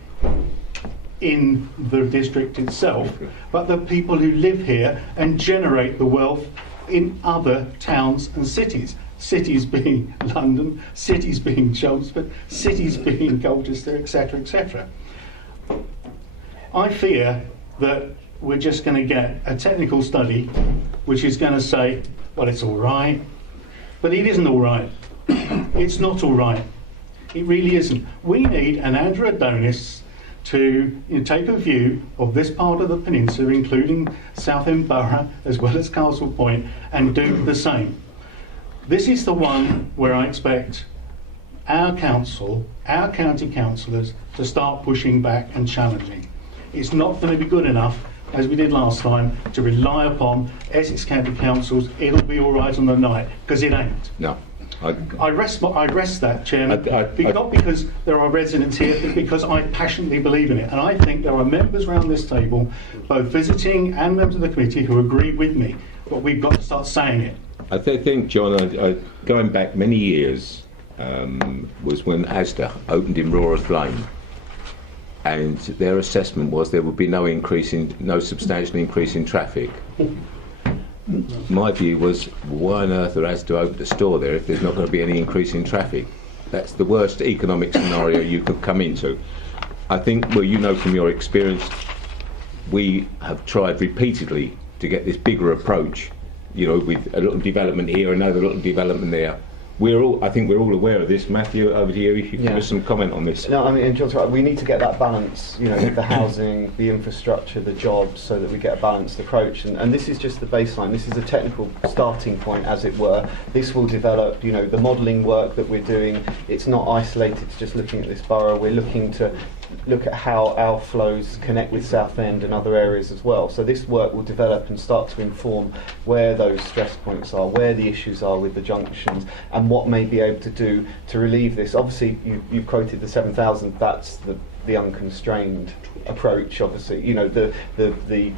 in the district itself, but the people who live here and generate the wealth in other towns and cities. Cities being London, cities being Chelmsford, cities being Colchester, etc., etc. I fear that we're just going to get a technical study which is going to say, well, it's all right, but it isn't all right. It's not all right. It really isn't. We need an Andrew Adonis to take a view of this part of the peninsula, including Southend Borough as well as Castle Point, and do the same. This is the one where I expect our council, our county councillors, to start pushing back and challenging. It's not going to be good enough, as we did last time, to rely upon Essex County Councils, it'll be all right on the night, because it ain't. No. I rest that, Chairman, not because there are residents here, but because I passionately believe in it. And I think there are members around this table, both visiting and members of the committee, who agree with me, but we've got to start saying it. I think, John, going back many years, was when Asda opened in Rora's Lane, and their assessment was there would be no substantial increase in traffic. My view was, why on earth are Asda open a store there if there's not going to be any increase in traffic? That's the worst economic scenario you could come into. I think, well, from your experience, we have tried repeatedly to get this bigger approach, with a little development here, another little development there, I think we're all aware of this. Matthew, over to you. If you give us some comment on this. No, I mean, and John's right, we need to get that balance, you know, with the housing, the infrastructure, the jobs, so that we get a balanced approach. And this is just the baseline. This is a technical starting point, as it were. This will develop, you know, the modelling work that we're doing. It's not isolated to just looking at this borough. We're looking to look at how our flows connect with Southend and other areas as well. So this work will develop and start to inform where those stress points are, where the issues are with the junctions, and what may be able to do to relieve this. Obviously, you've quoted the 7,000. That's the unconstrained approach. Obviously, you know, the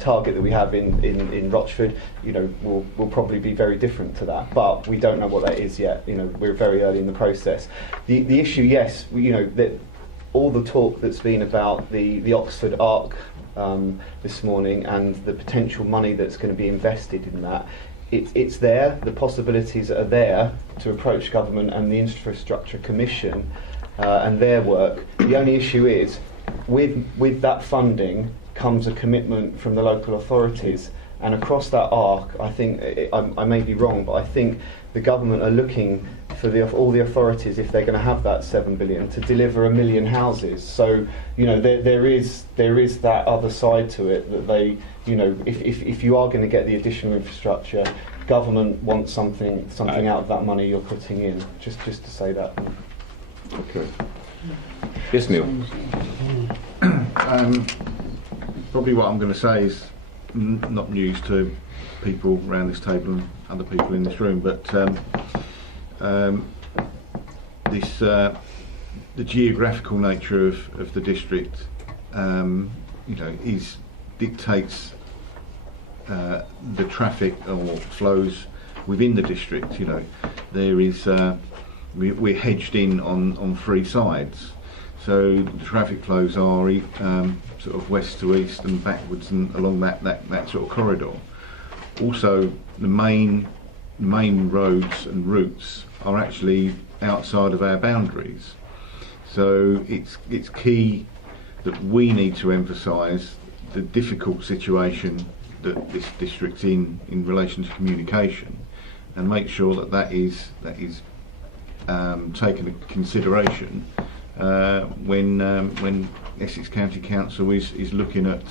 target that we have in Rochford, you know, will probably be very different to that. But we don't know what that is yet. You know, we're very early in the process. The issue, yes, you know, that all the talk that's been about the Oxford Arc this morning and the potential money that's going to be invested in that, it's there. The possibilities are there to approach government and the Infrastructure Commission and their work. The only issue is, with that funding comes a commitment from the local authorities. And across that arc, I think, I may be wrong, but I think the government are looking for all the authorities, if they're going to have that 7 billion, to deliver 1 million houses. So, you know, there is that other side to it, that they, you know, if you are going to get the additional infrastructure, government wants something out of that money you're putting in. Just to say that. Okay. Yes, Neil. Probably what I'm going to say is not news to people around this table and other people in this room, but the geographical nature of the district, you know, dictates the traffic or flows within the district. You know, there is we're hedged in on three sides, so the traffic flows are sort of west to east and backwards and along that sort of corridor. Also, the main roads and routes are actually outside of our boundaries. So it's key that we need to emphasise the difficult situation that this district's in relation to communication, and make sure that is taken into consideration when Essex County Council is looking at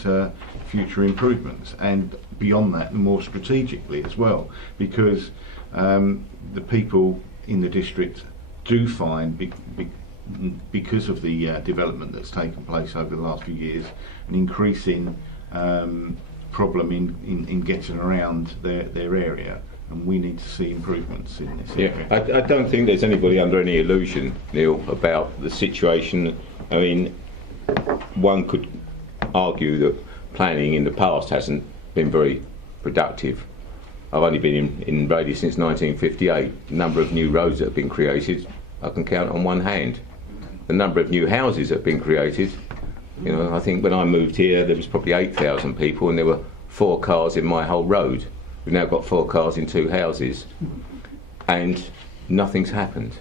future improvements, and beyond that, more strategically as well, because the people in the district do find, because of the development that's taken place over the last few years, an increasing problem in getting around their area, and we need to see improvements in this area. I don't think there's anybody under any illusion, Neil, about the situation. I mean, one could argue that planning in the past hasn't been very productive. I've only been in Raleigh since 1958. The number of new roads that have been created, I can count on one hand. The number of new houses that have been created, you know, I think when I moved here there was probably 8,000 people and there were 4 cars in my whole road. We've now got 4 cars in 2 houses, and nothing's happened.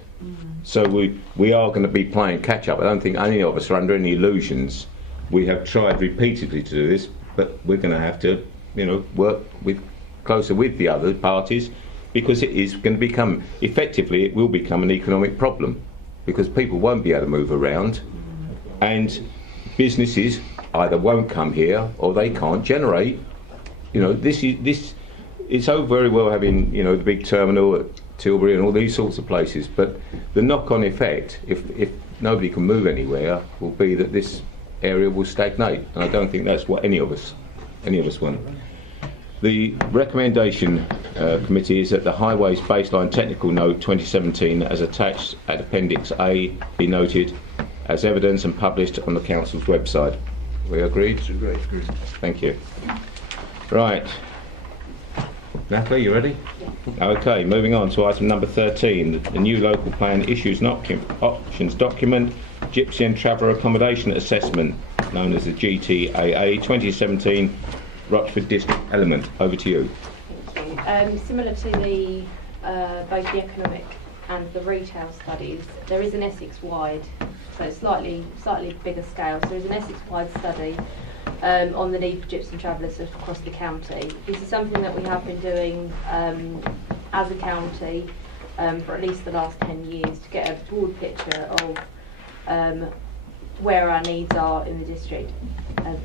So we are going to be playing catch up. I don't think any of us are under any illusions. We have tried repeatedly to do this, but we're going to have to, you know, work closer with the other parties, because it is going to become, effectively, it will become an economic problem, because people won't be able to move around, and businesses either won't come here or they can't generate. You know, it's all very well having, you know, the big terminal at Tilbury and all these sorts of places, but the knock-on effect, if nobody can move anywhere, will be that this area will stagnate, and I don't think that's what any of us want. The recommendation committee is that the Highways Baseline Technical Note 2017, as attached at Appendix A, be noted as evidence and published on the Council's website. We agreed? Agreed. Thank you. Right. Natalie, you ready? Yeah. Okay, moving on to item number 13, the new local plan issues and options document, Gypsy and Traveller Accommodation Assessment, known as the GTAA 2017 Rochford District Element. Over to you. Similar to the both the economic and the retail studies, there is an Essex-wide, so it's slightly bigger scale. So there is an Essex-wide study on the need for gypsy travellers across the county. This is something that we have been doing as a county for at least the last 10 years to get a broad picture of where our needs are in the district,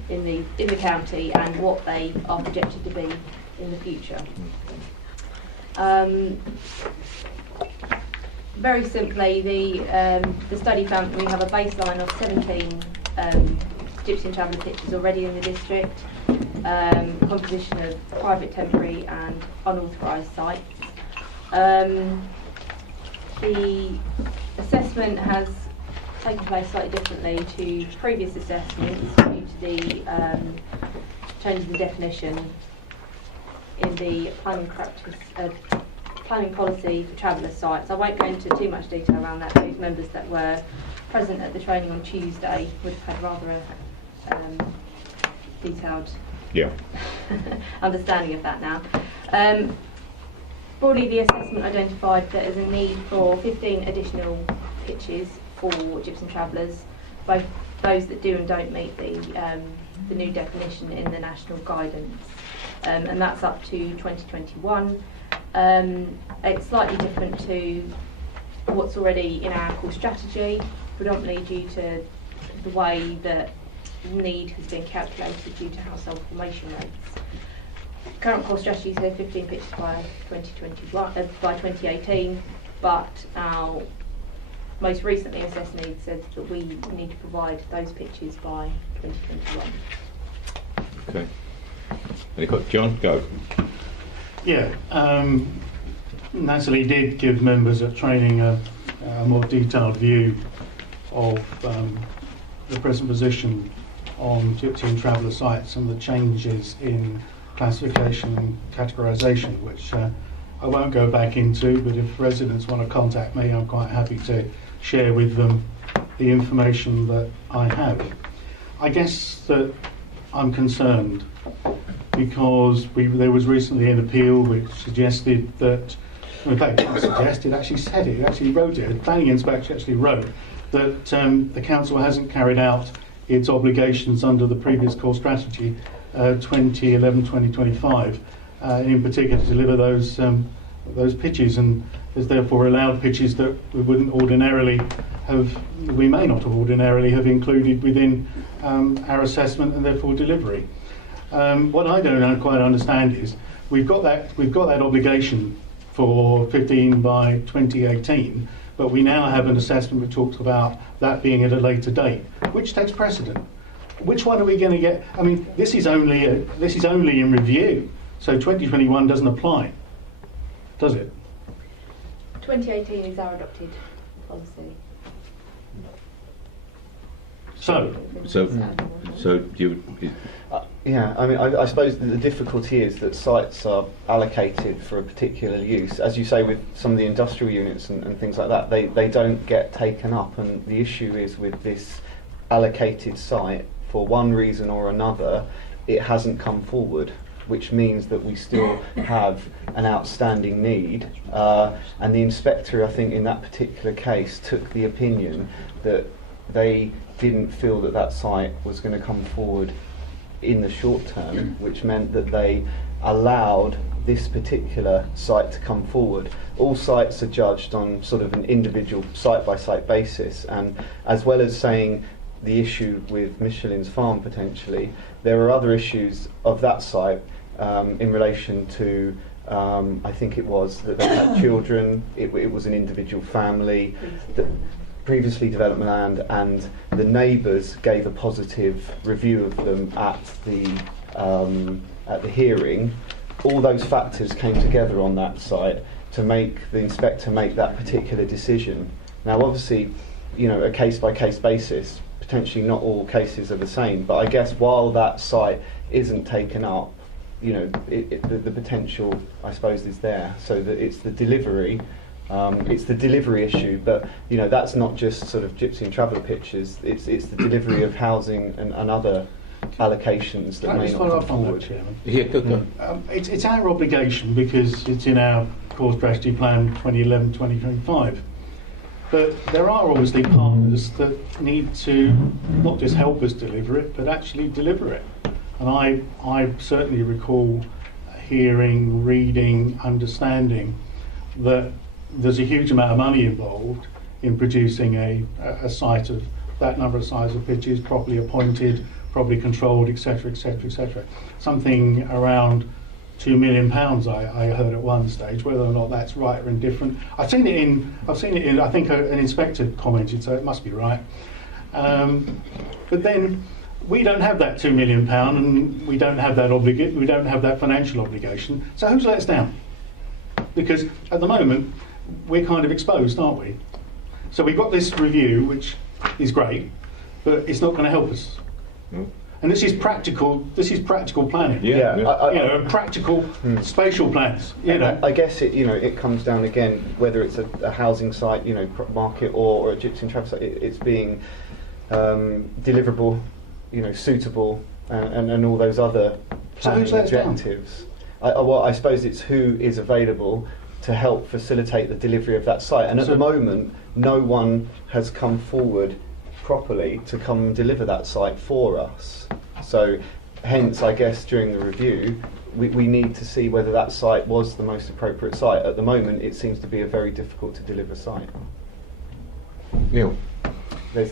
in the county, and what they are projected to be in the future. Very simply, the study found that we have a baseline of 17 Gypsy and Traveller pitches already in the district, composition of private, temporary and unauthorised sites. The assessment has taken place slightly differently to previous assessments due to the change in the definition in the planning policy for traveller sites. I won't go into too much detail around that. Those members that were present at the training on Tuesday would have had rather a detailed understanding of that now. Broadly, the assessment identified that there's a need for 15 additional pitches for Gypsy and Travellers, both those that do and don't meet the new definition in the national guidance, and that's up to 2021. It's slightly different to what's already in our core strategy, predominantly due to the way that need has been calculated due to household formation rates. Current core strategy says 15 pitches by 2018, but our most recently assessed needs said that we need to provide those pitches by 2021. Okay. Any got John? Go. Yeah, Natalie did give members at training a more detailed view of the present position on Gypsy and Traveller sites and the changes in classification and categorisation, which I won't go back into, but if residents want to contact me, I'm quite happy to share with them the information that I have. I guess that I'm concerned because there was recently an appeal which suggested that, in fact, not suggested, actually said it, actually wrote it, the planning inspector actually wrote that the council hasn't carried out its obligations under the previous core strategy 2011-2025, in particular to deliver those pitches, and has therefore allowed pitches that we may not have ordinarily have included within our assessment and therefore delivery. What I don't quite understand is we've got that obligation for 15 by 2018, but we now have an assessment which talks about that being at a later date. Which takes precedent? Which one are we going to get? I mean, this is only in review, so 2021 doesn't apply, does it? 2018 is our adopted policy. So you. Yeah, I mean, I suppose the difficulty is that sites are allocated for a particular use. As you say, with some of the industrial units and things like that, they don't get taken up, and the issue is with this allocated site, for one reason or another, it hasn't come forward, which means that we still have an outstanding need. And the inspector, I think, in that particular case, took the opinion that they didn't feel that that site was going to come forward in the short term, which meant that they allowed this particular site to come forward. All sites are judged on sort of an individual site-by-site basis, and as well as saying the issue with Michelin's farm potentially, there are other issues of that site in relation to I think it was that they had children, it was an individual family, previously development land, and the neighbours gave a positive review of them at the hearing. All those factors came together on that site to make the inspector make that particular decision. Now, obviously, you know, a case-by-case basis, potentially not all cases are the same, but I guess while that site isn't taken up, you know, the potential, I suppose, is there. So that it's the delivery issue, but you know, that's not just sort of Gypsy and Traveller pitches. It's the delivery of housing and other allocations that may not come forward. It's our obligation because it's in our core strategy plan 2011-2025. But there are obviously partners that need to not just help us deliver it, but actually deliver it. And I certainly recall hearing, reading, understanding that there's a huge amount of money involved in producing a site of that number of size of pitches, properly appointed, properly controlled, etc., etc., etc. Something around £2 million, I heard at one stage. Whether or not that's right or indifferent, I've seen it in. I think an inspector commented, so it must be right. But then we don't have that £2 million, and we don't have that we don't have that financial obligation. So who's let us down? Because at the moment we're kind of exposed, aren't we? So we've got this review, which is great, but it's not going to help us. Mm. And this is practical. This is practical planning. Practical spatial plans. I guess it comes down again whether it's a housing site, market or a gypsy and travel site. It's being deliverable, suitable, and all those other planning objectives. I suppose it's who is available to help facilitate the delivery of that site. And at the moment, no one has come forward properly to come and deliver that site for us. So hence, I guess, during the review, we need to see whether that site was the most appropriate site. At the moment, it seems to be a very difficult to deliver site. Neil? It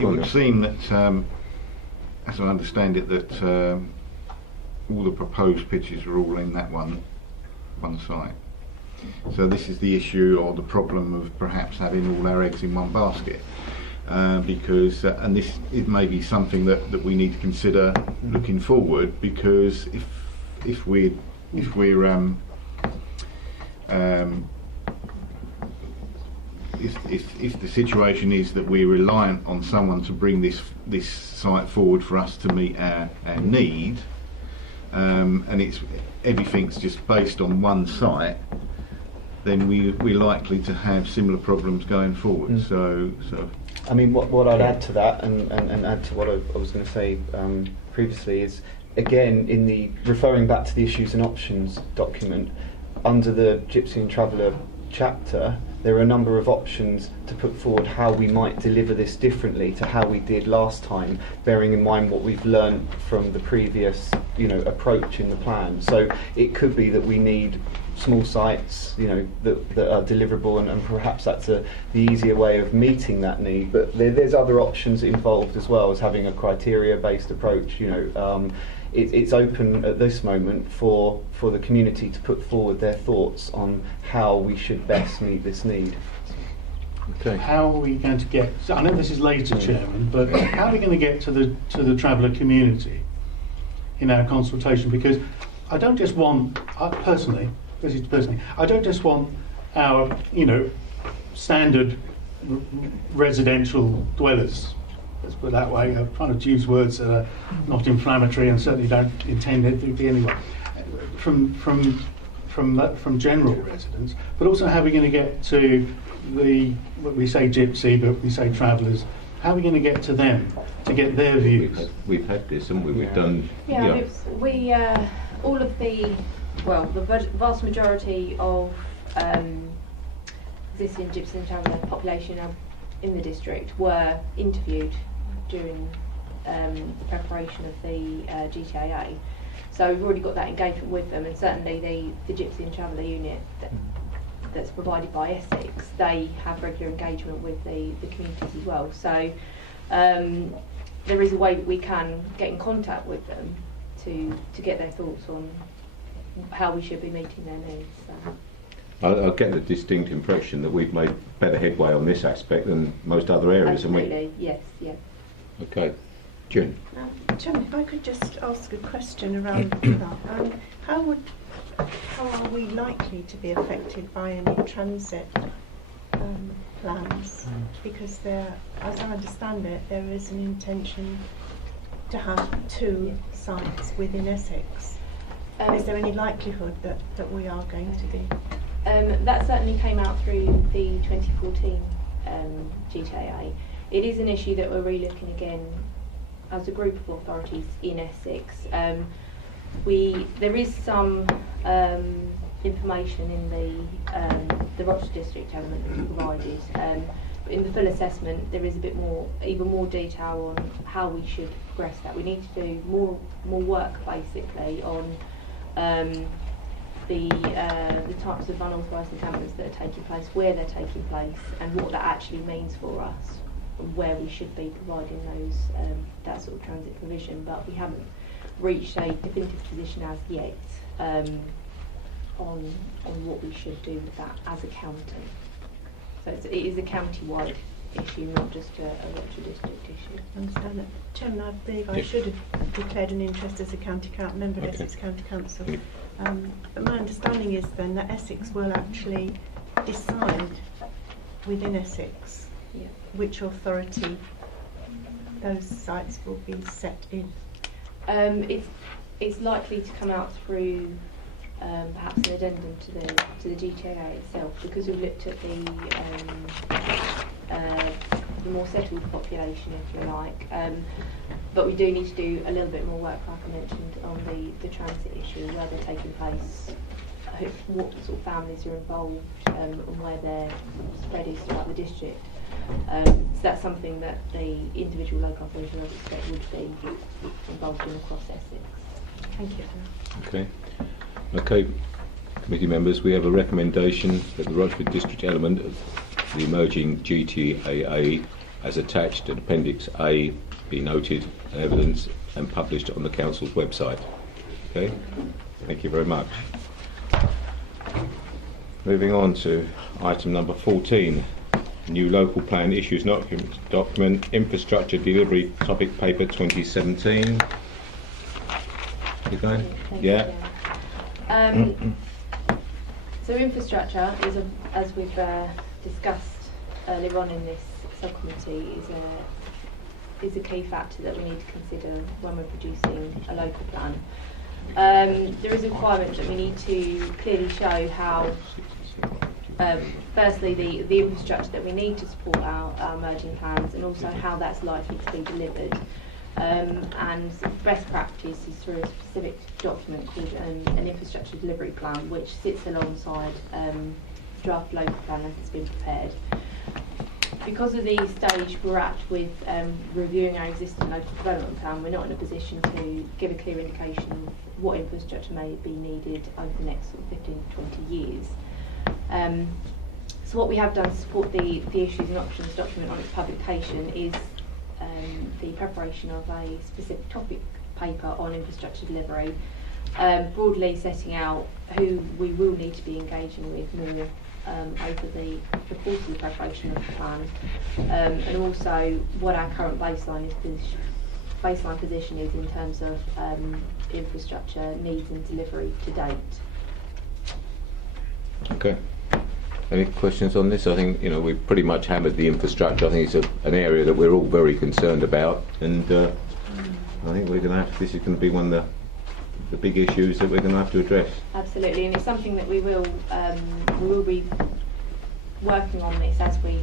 would seem that, as I understand it, that all the proposed pitches are all in that one site. So this is the issue or the problem of perhaps having all our eggs in one basket, because and this it may be something that we need to consider looking forward, because if the situation is that we're reliant on someone to bring this site forward for us to meet our need, and everything's just based on one site, then we're likely to have similar problems going forward. So I mean, what I'd add to that, and add to what I was going to say previously, is again in the referring back to the issues and options document under the Gypsy and Traveller chapter, there are a number of options to put forward how we might deliver this differently to how we did last time, bearing in mind what we've learned from the previous approach in the plan. So it could be that we need small sites that are deliverable, and perhaps that's the easier way of meeting that need, but there's other options involved as well as having a criteria based approach. It's open at this moment for the community to put forward their thoughts on how we should best meet this need. Okay. How are we going to get? I know this is later, Chairman, but how are we going to get to the traveller community in our consultation? Because I don't just want, personally, I don't just want our standard residential dwellers. Let's put it that way. I'm trying to use words that are not inflammatory and certainly don't intend it to be anyway. From general residents, but also how are we going to get to what we say gypsy, but we say travellers. How are we going to get to them to get their views? We've had this, haven't we? We've done. Yeah, we all of the vast majority of existing gypsy and traveller population in the district were interviewed during the preparation of the GTAA. So we've already got that engagement with them, and certainly the Gypsy and Traveller unit that's provided by Essex, they have regular engagement with the communities as well. So there is a way that we can get in contact with them to get their thoughts on how we should be meeting their needs. So. I get the distinct impression that we've made better headway on this aspect than most other areas, haven't we? Absolutely, yes, yeah. Okay. June. John, if I could just ask a question around that. How are we likely to be affected by any transit plans? Because as I understand it, there is an intention to have 2 sites within Essex. Is there any likelihood that we are going to be? That certainly came out through the 2014 GTAA. It is an issue that we're re-looking again as a group of authorities in Essex. There is some information in the Rochester District element that we provided. But in the full assessment, there is even more detail on how we should progress that. We need to do more work basically on the types of unauthorised encampments that are taking place, where they're taking place, and what that actually means for us, where we should be providing those that sort of transit provision. But we haven't reached a definitive position as yet on what we should do with that as a county. So it is a county-wide issue, not just a Rochester district issue. I understand that. Chairman, I believe I should have declared an interest as a member of Essex County Council. But my understanding is then that Essex will actually decide within Essex which authority those sites will be set in. It's likely to come out through perhaps an addendum to the GTAA itself, because we've looked at the more settled population, if you like. But we do need to do a little bit more work, like I mentioned, on the transit issue, where they're taking place, what sort of families are involved, and where their spread is throughout the district. So that's something that the individual local authority, I would expect, would be involved in across Essex. Thank you. Okay. Okay, committee members, we have a recommendation that the Rochford district element of the emerging GTAA as attached at Appendix A be noted evidence and published on the council's website. Okay, thank you very much. Moving on to item number 14, new local plan issues document infrastructure delivery topic paper 2017. You going? Yeah. So infrastructure is, as we've discussed earlier on in this subcommittee, is a key factor that we need to consider when we're producing a local plan. There is a requirement that we need to clearly show how, firstly, the infrastructure that we need to support our emerging plans, and also how that's likely to be delivered. And best practice is through a specific document called an infrastructure delivery plan, which sits alongside draft local plan as it's been prepared. Because of the stage we're at with reviewing our existing local development plan, we're not in a position to give a clear indication of what infrastructure may be needed over the next sort of 15 to 20 years. So what we have done to support the issues and options document on its publication is the preparation of a specific topic paper on infrastructure delivery, broadly setting out who we will need to be engaging with more over the course of the preparation of the plan, and also what our current baseline position is in terms of infrastructure needs and delivery to date. Okay. Any questions on this? I think we've pretty much hammered the infrastructure. I think it's an area that we're all very concerned about, and I think we're going to have. This is going to be one of the big issues that we're going to have to address. Absolutely, and it's something that we will be working on this as we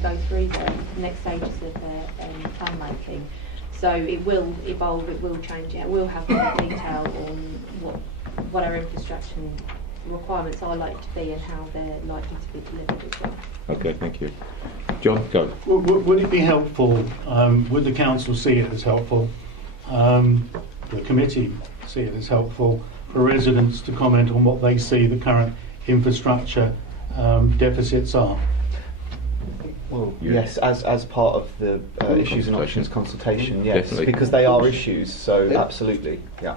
go through the next stages of plan making. So it will evolve, it will change, it will have more detail on what our infrastructure requirements are likely to be and how they're likely to be delivered as well. Okay, thank you. John, go. Would it be helpful, would the council see it as helpful, the committee see it as helpful for residents to comment on what they see the current infrastructure deficits are? Well, yes, as part of the issues and options consultation, yes, Definitely. because they are issues, so absolutely, yeah.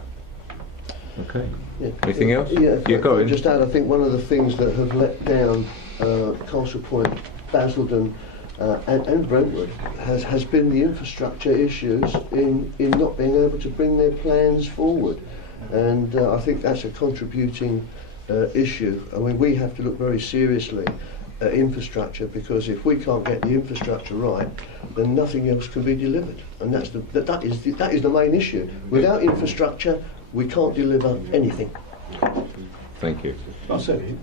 Okay. Yeah. Anything else? Yeah, You're going. Just add, I think one of the things that have let down Castle Point, Basildon and Brentwood has been the infrastructure issues in not being able to bring their plans forward. And I think that's a contributing issue. I mean, we have to look very seriously at infrastructure, because if we can't get the infrastructure right, then nothing else can be delivered. And that is the main issue. Without infrastructure, we can't deliver anything. Thank you. I said it.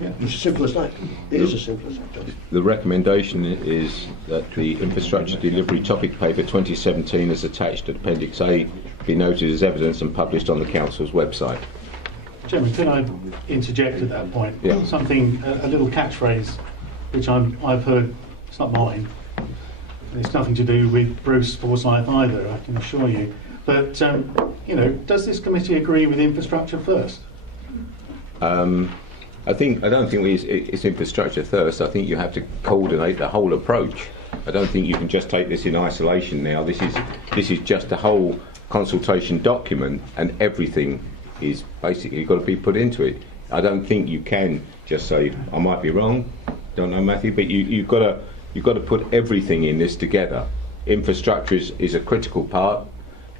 Yeah. It's as simple as that. It is as simple as that, John. The recommendation is that the infrastructure delivery topic paper 2017 as attached at Appendix A be noted as evidence and published on the council's website. Chairman, can I interject at that point? Yeah. Something, a little catchphrase, which I've heard, it's not mine. It's nothing to do with Bruce Forsyth either, I can assure you. But, does this committee agree with infrastructure first? I don't think it's infrastructure first. I think you have to coordinate the whole approach. I don't think you can just take this in isolation now. This is just a whole consultation document, and everything is basically got to be put into it. I don't think you can just say, I might be wrong, don't know, Matthew, but you've got to put everything in this together. Infrastructure is a critical part,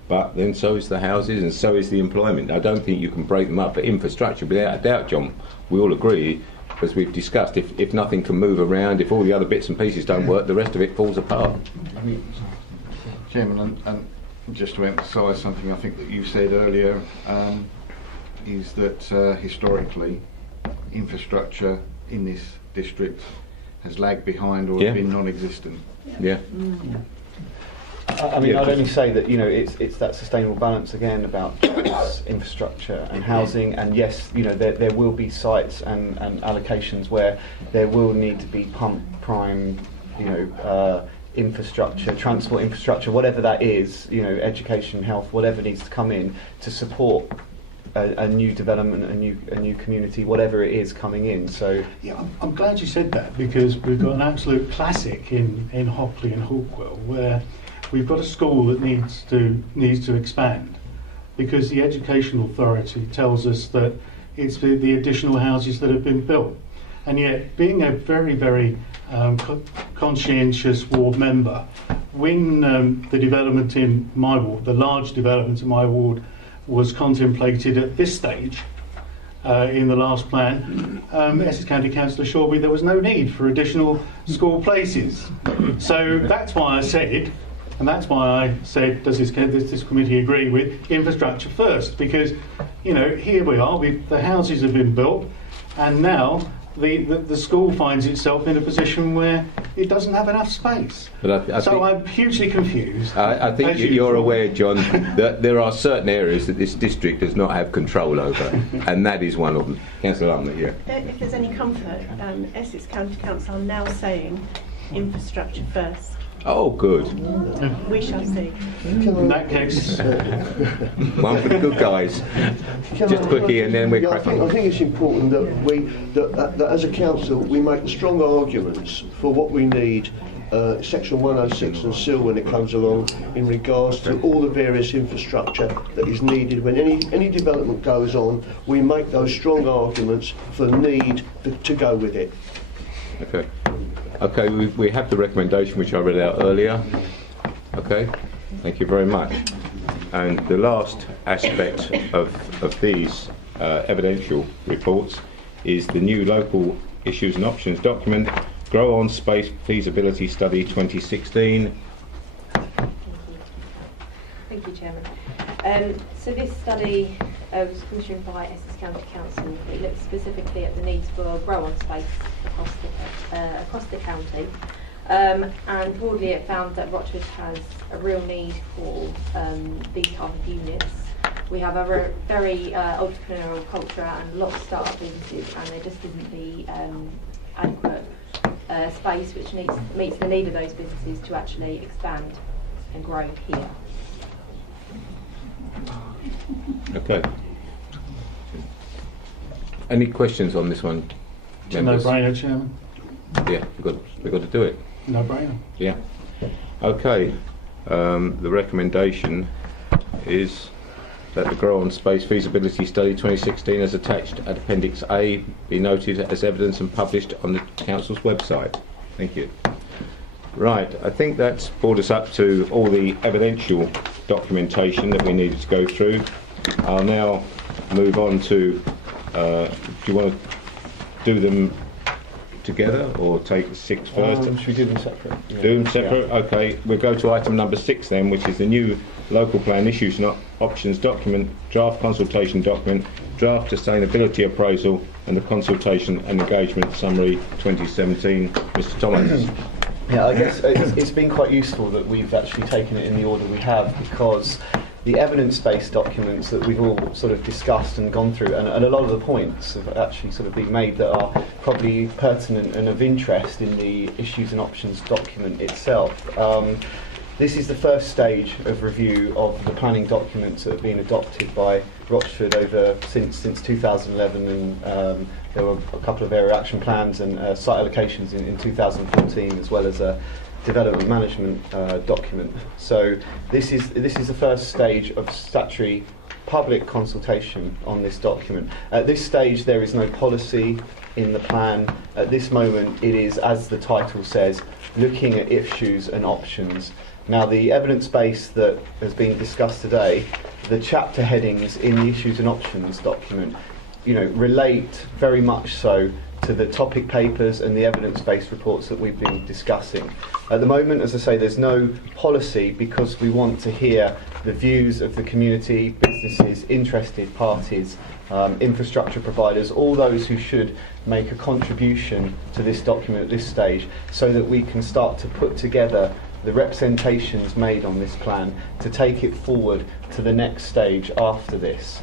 but then so is the houses and so is the employment. I don't think you can break them up. But infrastructure, without a doubt, John, we all agree, as we've discussed, if nothing can move around, if all the other bits and pieces don't work, the rest of it falls apart. I mean, Chairman, and just to emphasise something I think that you said earlier, is that historically infrastructure in this district has lagged behind or been non-existent. Yeah. I mean, I'd only say that, you know, it's that sustainable balance again about jobs, infrastructure and housing, and yes, you know, there will be sites and allocations where there will need to be pump prime, you know, infrastructure, transport infrastructure, whatever that is, you know, education, health, whatever needs to come in to support a new development, a new community, whatever it is coming in. So yeah, I'm glad you said that, because we've got an absolute classic in Hockley and Hawkwell where we've got a school that needs to expand, because the Education Authority tells us that it's the additional houses that have been built, and yet being a very, very conscientious ward member, when the development in my ward, the large development in my ward, was contemplated at this stage in the last plan, Essex County Council assured me there was no need for additional school places. So that's why I said, and that's why I said, does this committee agree with infrastructure first? Because, you know, here we are, the houses have been built, and now the school finds itself in a position where it doesn't have enough space. But I'm hugely confused. I think you're aware, John, that there are certain areas that this district does not have control over, and that is one of them. Councillor Lumley, yeah. If there's any comfort, Essex County Council are now saying infrastructure first. Oh, good. We shall see. In that case, one for the good guys. Just quickly, and then we're cracking. I think it's important that that as a council we make strong arguments for what we need. Section 106 and SIL when it comes along in regards to all the various infrastructure that is needed when any development goes on. We make those strong arguments for the need to go with it. Okay. Okay, we have the recommendation which I read out earlier. Okay, thank you very much. And the last aspect of these evidential reports is the new local issues and options document, Grow on Space Feasibility Study 2016. Thank you, Chairman. So this study was commissioned by Essex County Council. It looks specifically at the needs for grow on space across the county, and broadly it found that Rochford has a real need for these type of units. We have a very entrepreneurial culture and a lot of start-up businesses, and there just isn't the adequate space which meets the need of those businesses to actually expand and grow here. Okay. Any questions on this one? It's a no-brainer, Chairman. Yeah, we've got to do it. No-brainer. Yeah. Okay. The recommendation is that the Grow on Space Feasibility Study 2016 as attached at Appendix A be noted as evidence and published on the Council's website. Thank you. Right, I think that's brought us up to all the evidential documentation that we needed to go through. I'll now move on to, do you want to do them together or take 6 first? Should we do them separate? Yeah. Do them separate? Yeah. Okay, we'll go to item number 6 then, which is the new local plan issues and options document, draft consultation document, draft sustainability appraisal and the consultation and engagement summary 2017. Mr. Thomas. Yeah, I guess it's been quite useful that we've actually taken it in the order we have, because the evidence-based documents that we've all sort of discussed and gone through, and a lot of the points have actually sort of been made that are probably pertinent and of interest in the issues and options document itself. This is the first stage of review of the planning documents that have been adopted by Rochford over since 2011, and there were a couple of area action plans and site allocations in 2014, as well as a development management document. So this is the first stage of statutory public consultation on this document. At this stage, there is no policy in the plan. At this moment, it is, as the title says, looking at issues and options. Now, the evidence base that has been discussed today, the chapter headings in the issues and options document, relate very much so to the topic papers and the evidence-based reports that we've been discussing. At the moment, as I say, there's no policy because we want to hear the views of the community, businesses, interested parties, infrastructure providers, all those who should make a contribution to this document at this stage, so that we can start to put together the representations made on this plan to take it forward to the next stage after this.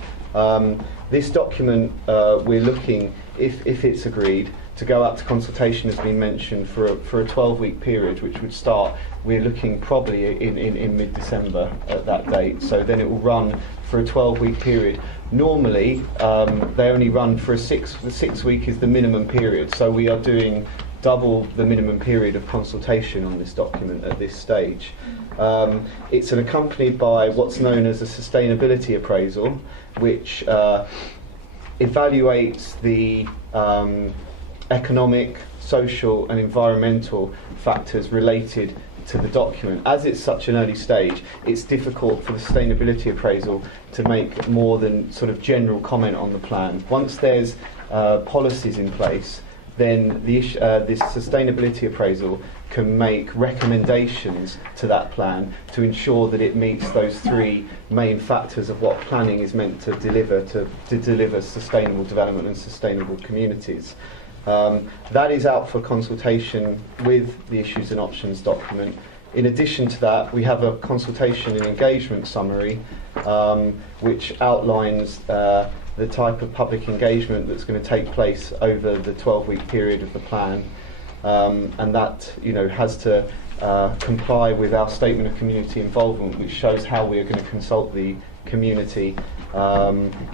This document, we're looking, if it's agreed, to go out to consultation, has been mentioned, for a 12-week period, which would start, we're looking probably in mid-December at that date. So then it will run for a 12-week period. Normally, they only run for the 6 week is the minimum period. So we are doing double the minimum period of consultation on this document at this stage. It's accompanied by what's known as a sustainability appraisal, which evaluates the economic, social and environmental factors related to the document. As it's such an early stage, it's difficult for the sustainability appraisal to make more than sort of general comment on the plan. Once there's policies in place, then this sustainability appraisal can make recommendations to that plan to ensure that it meets those three main factors of what planning is meant to deliver sustainable development and sustainable communities. That is out for consultation with the issues and options document. In addition to that, we have a consultation and engagement summary, which outlines the type of public engagement that's going to take place over the 12-week period of the plan, and that has to comply with our statement of community involvement, which shows how we are going to consult the community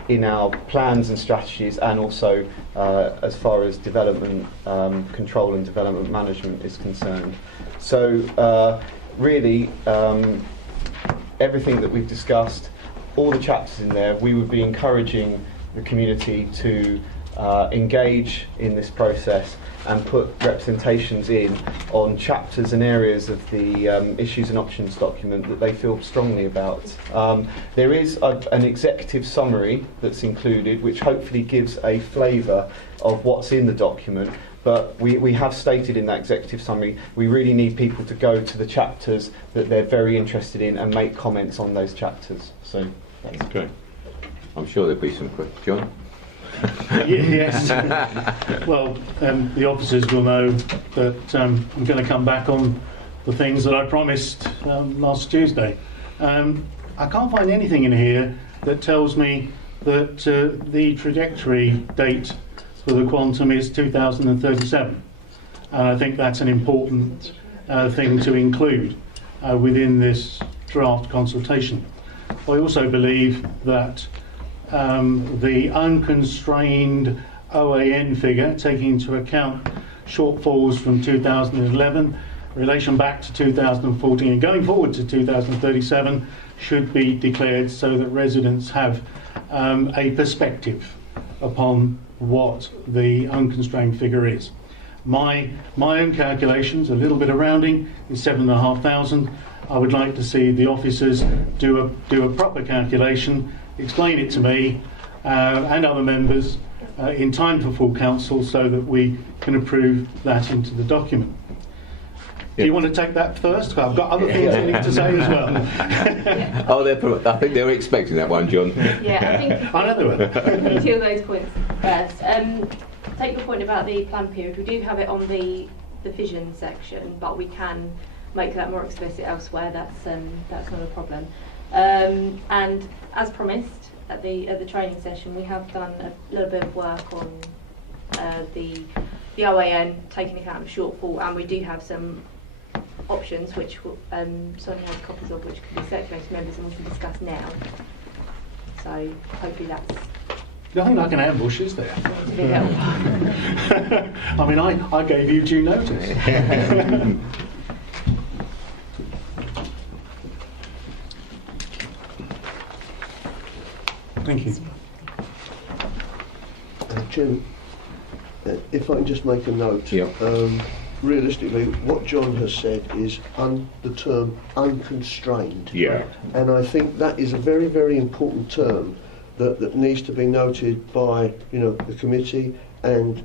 in our plans and strategies, and also as far as development control and development management is concerned. So really, everything that we've discussed, all the chapters in there, we would be encouraging the community to engage in this process and put representations in on chapters and areas of the issues and options document that they feel strongly about. There is an executive summary that's included, which hopefully gives a flavour of what's in the document, but we have stated in that executive summary we really need people to go to the chapters that they're very interested in and make comments on those chapters. So that's okay. I'm sure there'll be some questions. John? Yes. Well, the officers will know that I'm going to come back on the things that I promised last Tuesday. I can't find anything in here that tells me that the trajectory date for the quantum is 2037. And I think that's an important thing to include within this draft consultation. I also believe that the unconstrained OAN figure, taking into account shortfalls from 2011, relation back to 2014 and going forward to 2037, should be declared so that residents have a perspective upon what the unconstrained figure is. My own calculations, a little bit of rounding, is 7,500. I would like to see the officers do a proper calculation, explain it to me and other members in time for full council, so that we can approve that into the document. Do you want to take that first? I've got other things I need to say as well. Oh, I think they were expecting that one, John. Yeah, I think I know they were. two of those points first. Take your point about the plan period. We do have it on the vision section, but we can make that more explicit elsewhere. That's not a problem. And as promised at the training session, we have done a little bit of work on the OAN, taking account of shortfall, and we do have some options which Sonia has copies of, which can be circulated to members and we can discuss now. So hopefully that's Nothing like an ambush, is there? a big help. I mean, I gave you due notice. Thank you. Chairman, if I can just make a note. Yeah. Realistically, what John has said is the term unconstrained. Yeah. And I think that is a very, very important term that needs to be noted by the committee and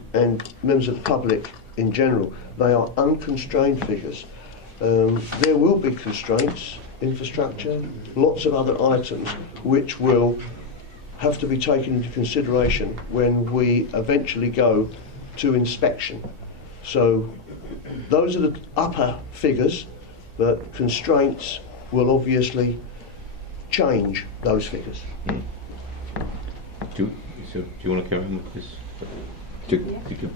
members of the public in general. They are unconstrained figures. There will be constraints, infrastructure, lots of other items which will have to be taken into consideration when we eventually go to inspection. So those are the upper figures, but constraints will obviously change those figures. Do you want to carry on with this?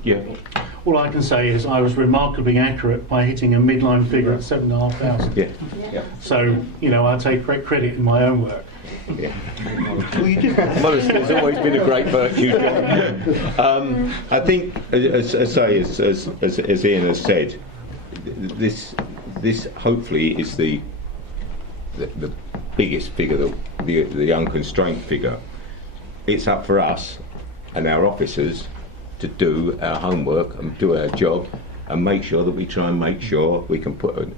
Yeah. All I can say is I was remarkably accurate by hitting a midline figure at 7,500. Yeah. So, I take great credit in my own work. Yeah. Well, you did that. Modesty has always been a great virtue, John. I think, as Ian has said, this hopefully is the biggest figure, the unconstrained figure. It's up for us and our officers to do our homework and do our job and make sure that we try and make sure we can put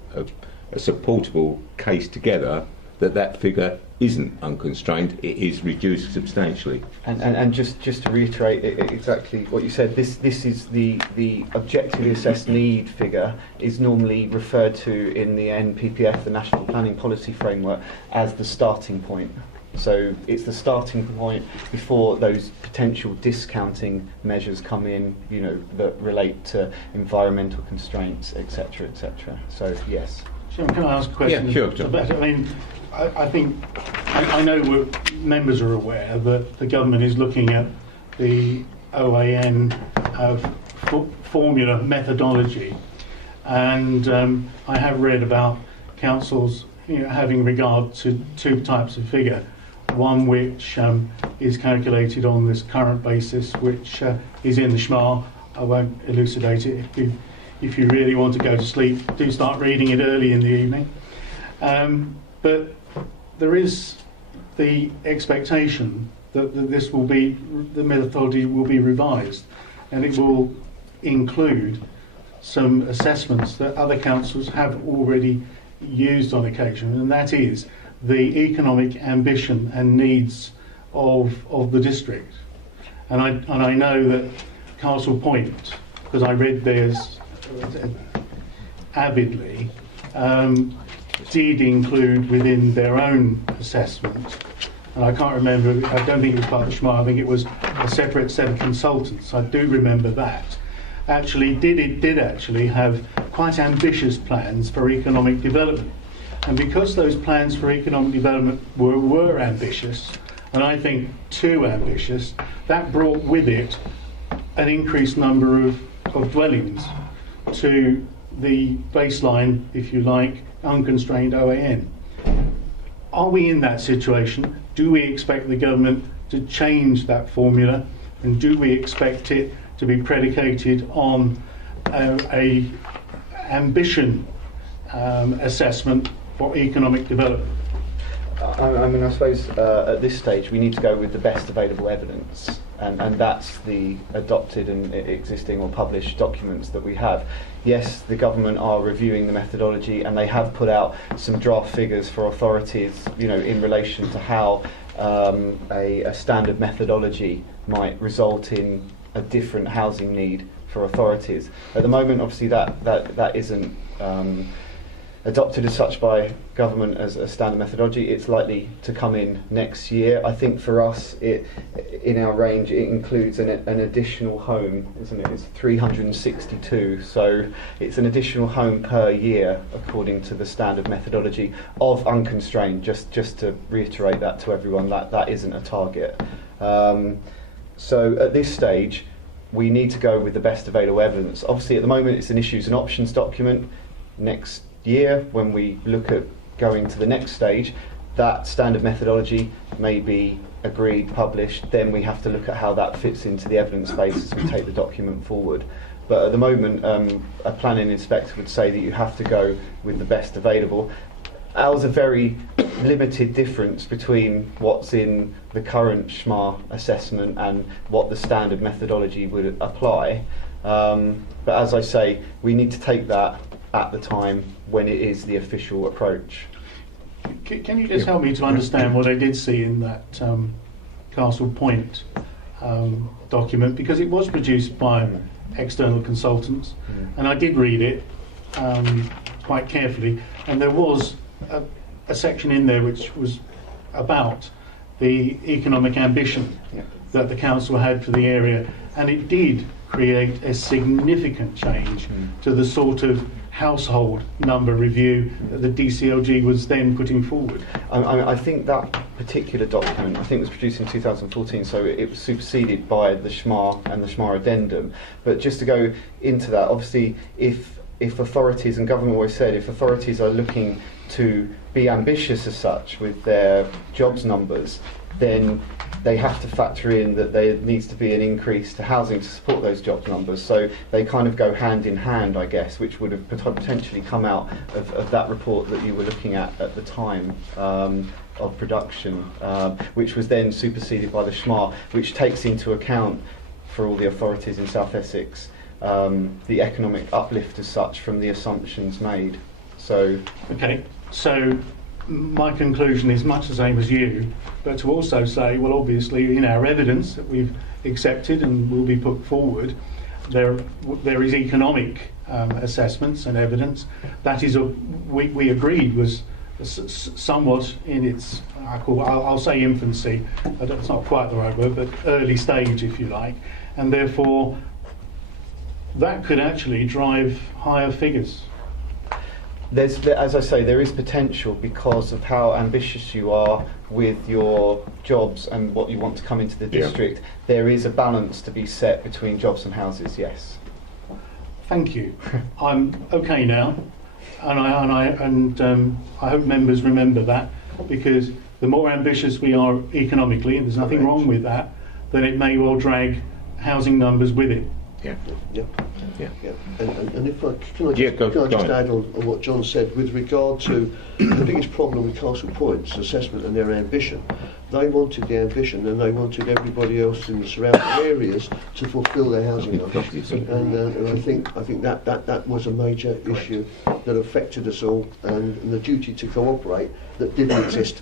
a supportable case together that figure isn't unconstrained, it is reduced substantially. And just to reiterate exactly what you said, this is the objectively assessed need figure is normally referred to in the NPPF, the National Planning Policy Framework, as the starting point. So it's the starting point before those potential discounting measures come in, that relate to environmental constraints, etc., etc. So yes. Can I ask a question? Yeah, sure, John. I think I know members are aware that the government is looking at the OAN formula methodology, and I have read about councils having regard to two types of figure. One which is calculated on this current basis, which is in the SHMA. I won't elucidate it. If you really want to go to sleep, do start reading it early in the evening. But there is the expectation that the methodology will be revised, and it will include some assessments that other councils have already used on occasion, and that is the economic ambition and needs of the district. And I know that Castle Point, because I read theirs avidly, did include within their own assessment, and I can't remember, I don't think it was part of SHMA, I think it was a separate set of consultants, I do remember that, did actually have quite ambitious plans for economic development. And because those plans for economic development were ambitious, and I think too ambitious, that brought with it an increased number of dwellings to the baseline, if you like, unconstrained OAN. Are we in that situation? Do we expect the government to change that formula, and do we expect it to be predicated on a ambition assessment for economic development? I suppose at this stage we need to go with the best available evidence, and that's the adopted and existing or published documents that we have. Yes, the government are reviewing the methodology, and they have put out some draft figures for authorities, in relation to how a standard methodology might result in a different housing need for authorities. At the moment, obviously, that isn't adopted as such by government as a standard methodology. It's likely to come in next year. I think for us, in our range, it includes an additional home, isn't it? It's 362, so it's an additional home per year according to the standard methodology of unconstrained. Just to reiterate that to everyone, that isn't a target. So at this stage, we need to go with the best available evidence. Obviously, at the moment, it's an issues and options document. Next year, when we look at going to the next stage, that standard methodology may be agreed, published, then we have to look at how that fits into the evidence base as we take the document forward. But at the moment, a planning inspector would say that you have to go with the best available. Ours a very limited difference between what's in the current SHMA assessment and what the standard methodology would apply. But as I say, we need to take that at the time when it is the official approach. Can you just help me to understand what I did see in that Castle Point document? Because it was produced by external consultants, and I did read it quite carefully, and there was a section in there which was about the economic ambition that the council had for the area, and it did create a significant change to the sort of household number review that the DCLG was then putting forward. I think that particular document, I think, was produced in 2014, so it was superseded by the SHMA and the SHMA addendum. But just to go into that, obviously, if authorities, and government always said, if authorities are looking to be ambitious as such with their jobs numbers, then they have to factor in that there needs to be an increase to housing to support those jobs numbers. So they kind of go hand in hand, I guess, which would have potentially come out of that report that you were looking at the time of production, which was then superseded by the SHMA, which takes into account for all the authorities in South Essex the economic uplift as such from the assumptions made. So okay, so my conclusion is much the same as you, but to also say, well, obviously in our evidence that we've accepted and will be put forward, there is economic assessments and evidence that is we agreed was somewhat in its I'll say infancy. It's not quite the right word, but early stage, if you like, and therefore that could actually drive higher figures. As I say, there is potential because of how ambitious you are with your jobs and what you want to come into the district. There is a balance to be set between jobs and houses, yes. Thank you. I'm okay now, and I hope members remember that, because the more ambitious we are economically, and there's nothing wrong with that, then it may well drag housing numbers with it. Yeah. And if can I just add on what John said with regard to the biggest problem with Castle Point's assessment and their ambition. They wanted the ambition, and they wanted everybody else in the surrounding areas to fulfil their housing ambition. And I think that was a major issue that affected us all, and the duty to cooperate that didn't exist.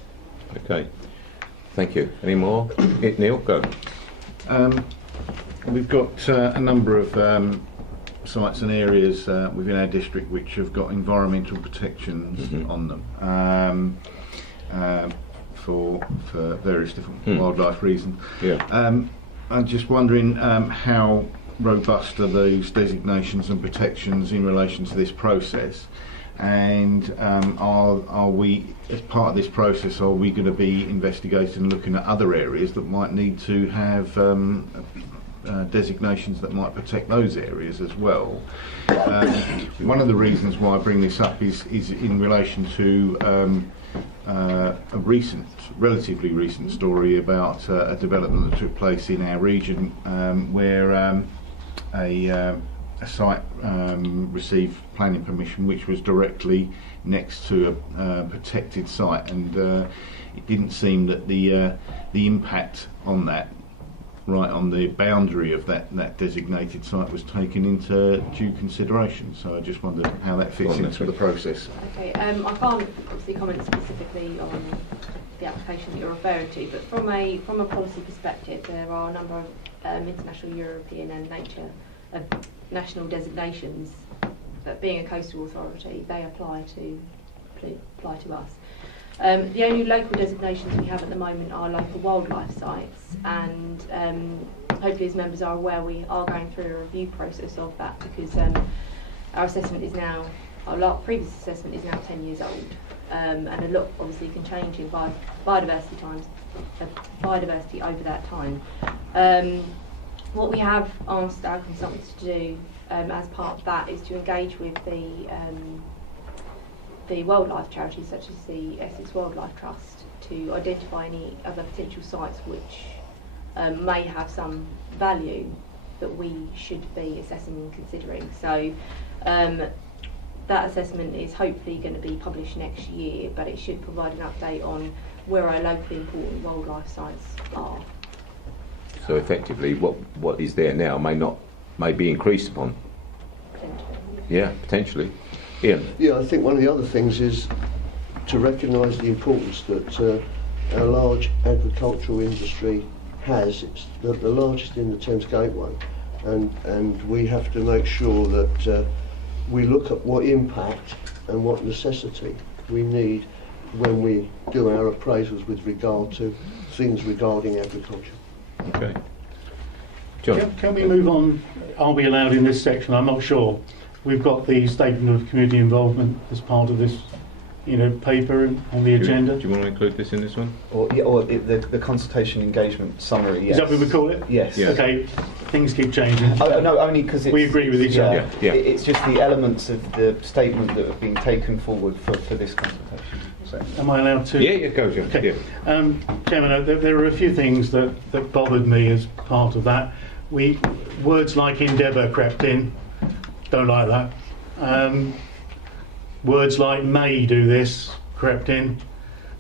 Okay, thank you. Any more? Neil, go. We've got a number of sites and areas within our district which have got environmental protections on them for various different wildlife reasons. I'm just wondering how robust are those designations and protections in relation to this process, and are we, as part of this process, are we going to be investigating and looking at other areas that might need to have designations that might protect those areas as well? One of the reasons why I bring this up is in relation to a relatively recent story about a development that took place in our region where a site received planning permission which was directly next to a protected site, and it didn't seem that the impact on that, right on the boundary of that designated site, was taken into due consideration. So I just wondered how that fits into the process. Okay, I can't obviously comment specifically on the application that you're referring to, but from a policy perspective, there are a number of international, European and national designations that, being a coastal authority, they apply to us. The only local designations we have at the moment are local wildlife sites, and hopefully, as members are aware, we are going through a review process of that, because our assessment is now, our previous assessment is now 10 years old, and a lot obviously can change in biodiversity over that time. What we have asked our consultants to do as part of that is to engage with the wildlife charities such as the Essex Wildlife Trust to identify any other potential sites which may have some value that we should be assessing and considering. So that assessment is hopefully going to be published next year, but it should provide an update on where our locally important wildlife sites are. So effectively, what is there now may be increased upon. Potentially. Yeah, potentially. Ian. Yeah, I think one of the other things is to recognise the importance that our large agricultural industry has. It's the largest in the Thames Gateway, and we have to make sure that we look at what impact and what necessity we need when we do our appraisals with regard to things regarding agriculture. Okay. John. Can we move on? Are we allowed in this section? I'm not sure. We've got the statement of community involvement as part of this, paper on the agenda. Do you want to include this in this one? Or the consultation engagement summary, yes. Is that what we call it? Yes. Yeah. Okay, things keep changing. No, only because we agree with each other. Yeah. It's just the elements of the statement that have been taken forward for this consultation. So. Am I allowed to? Yeah, go, John. Okay. Yeah. Chairman, there are a few things that bothered me as part of that. Words like endeavour crept in. Don't like that. Words like may do this crept in.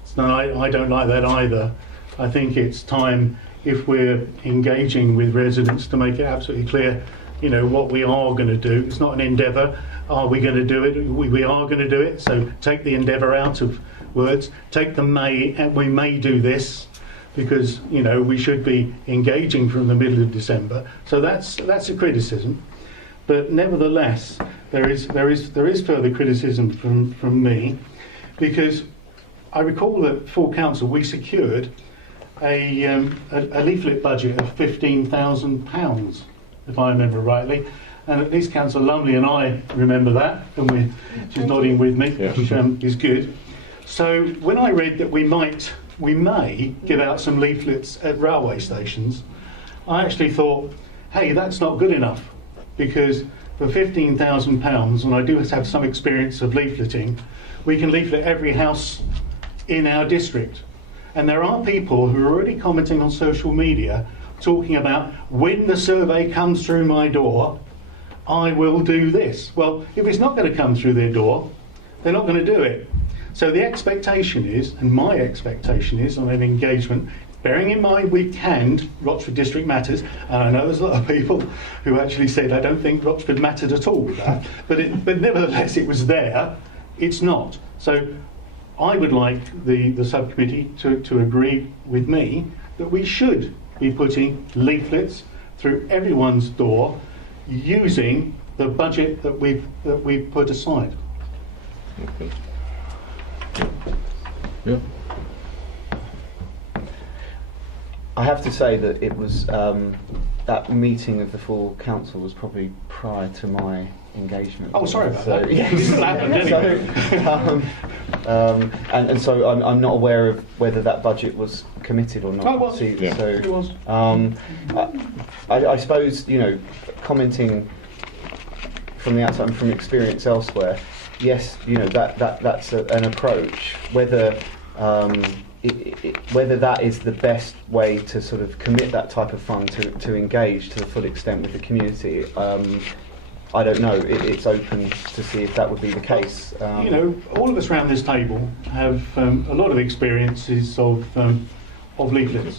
So I don't like that either. I think it's time, if we're engaging with residents, to make it absolutely clear, what we are going to do. It's not an endeavour. Are we going to do it? We are going to do it. So take the endeavour out of words. Take the may, and we may do this, because we should be engaging from the middle of December. So that's a criticism. But nevertheless, there is further criticism from me, because I recall that for council we secured a leaflet budget of £15,000, if I remember rightly, and at least Councillor Lumley and I remember that, and she's nodding with me, Yes. which is good. So when I read that we may give out some leaflets at railway stations, I actually thought, hey, that's not good enough. Because for £15,000, and I do have some experience of leafleting, we can leaflet every house in our district. And there are people who are already commenting on social media talking about, when the survey comes through my door, I will do this. Well, if it's not going to come through their door, they're not going to do it. So the expectation is, and my expectation is on an engagement, bearing in mind we canned Rochford District Matters, and I know there's a lot of people who actually said I don't think Rochford mattered at all with that, but nevertheless it was there. It's not. So I would like the subcommittee to agree with me that we should be putting leaflets through everyone's door using the budget that we've put aside. Okay. Yeah. I have to say that it was that meeting of the full council was probably prior to my engagement. Oh, sorry about so, that. Yes. It still happened anyway. And so I'm not aware of whether that budget was committed or not. Oh, it was. Yeah. So It was. I suppose commenting from the outside and from experience elsewhere, yes, that's an approach. Whether whether that is the best way to sort of commit that type of fund to engage to the full extent with the community, I don't know. It's open to see if that would be the case. All of us around this table have a lot of experiences of leaflets,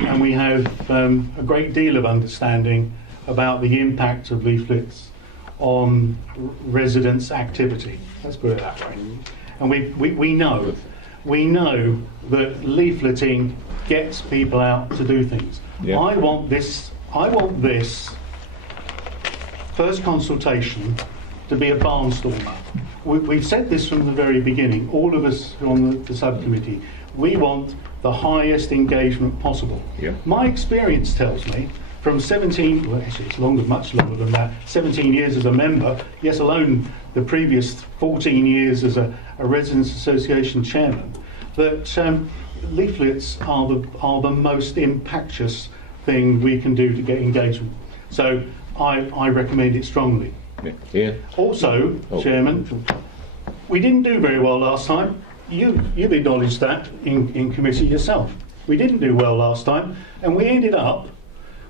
and we have a great deal of understanding about the impact of leaflets on residents' activity. Let's put it that way. And we know that leafleting gets people out to do things. Yeah. I want this first consultation to be a barnstormer. We've said this from the very beginning, all of us on the subcommittee. We want the highest engagement possible. Yeah. My experience tells me, from 17, well actually it's much longer than that, 17 years as a member, yes alone the previous 14 years as a residents association chairman, that leaflets are the most impactful thing we can do to get engagement. So I recommend it strongly. Yeah. Also, Chairman, we didn't do very well last time. you've acknowledged that in committee yourself. We didn't do well last time, and we ended up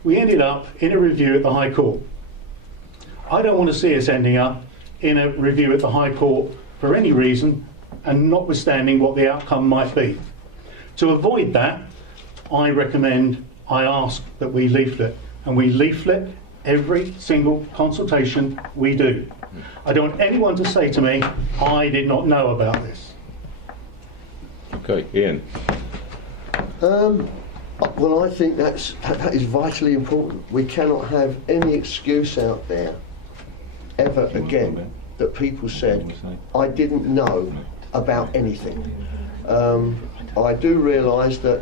in a review at the High Court. I don't want to see us ending up in a review at the High Court for any reason, and notwithstanding what the outcome might be. To avoid that, I ask that we leaflet, and we leaflet every single consultation we do. I don't want anyone to say to me, I did not know about this. Okay, Ian. Well, I think that is vitally important. We cannot have any excuse out there ever again that people said, I didn't know about anything. I do realise that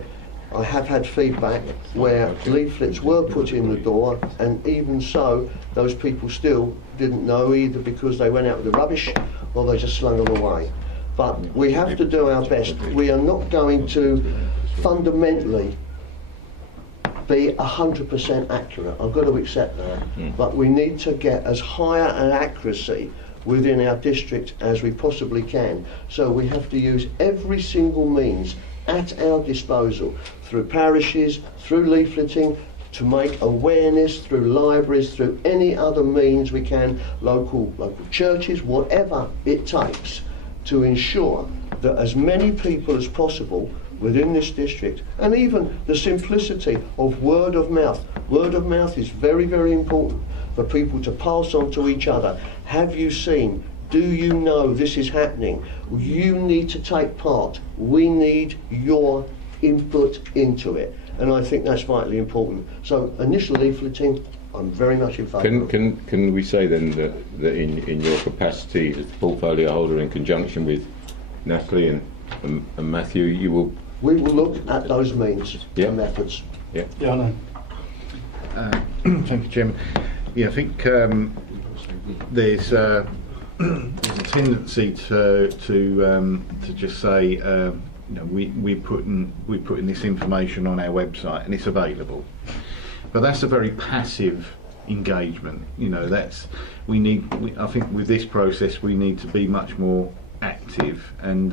I have had feedback where leaflets were put in the door, and even so, those people still didn't know, either because they went out with the rubbish or they just slung them away. But we have to do our best. We are not going to fundamentally be 100% accurate. I've got to accept that. But we need to get as high an accuracy within our district as we possibly can. So we have to use every single means at our disposal, through parishes, through leafleting, to make awareness, through libraries, through any other means we can, local churches, whatever it takes, to ensure that as many people as possible within this district, and even the simplicity of word of mouth. Word of mouth is very, very important for people to pass on to each other. Have you seen? Do you know this is happening? You need to take part. We need your input into it. And I think that's vitally important. So initial leafleting, I'm very much in favour. Can we say then that in your capacity as portfolio holder, in conjunction with Natalie and Matthew, we will look at those means and methods. Yeah, I know. Thank you, Chairman. Yeah, I think there's a tendency to just say, we're putting this information on our website and it's available, but that's a very passive engagement. I think with this process we need to be much more active, and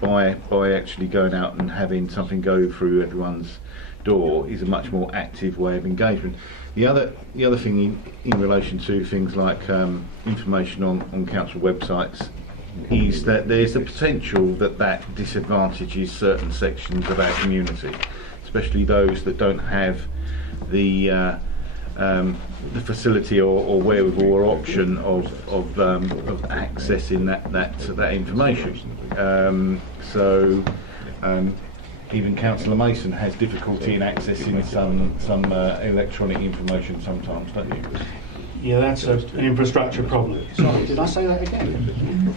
by actually going out and having something go through everyone's door is a much more active way of engagement. The other thing in relation to things like information on council websites is that there's the potential that disadvantages certain sections of our community, especially those that don't have the facility or wherewithal or option of accessing that information. Even Councillor Mason has difficulty in accessing some electronic information sometimes, don't you? Yeah, that's an infrastructure problem. Sorry, did I say that again?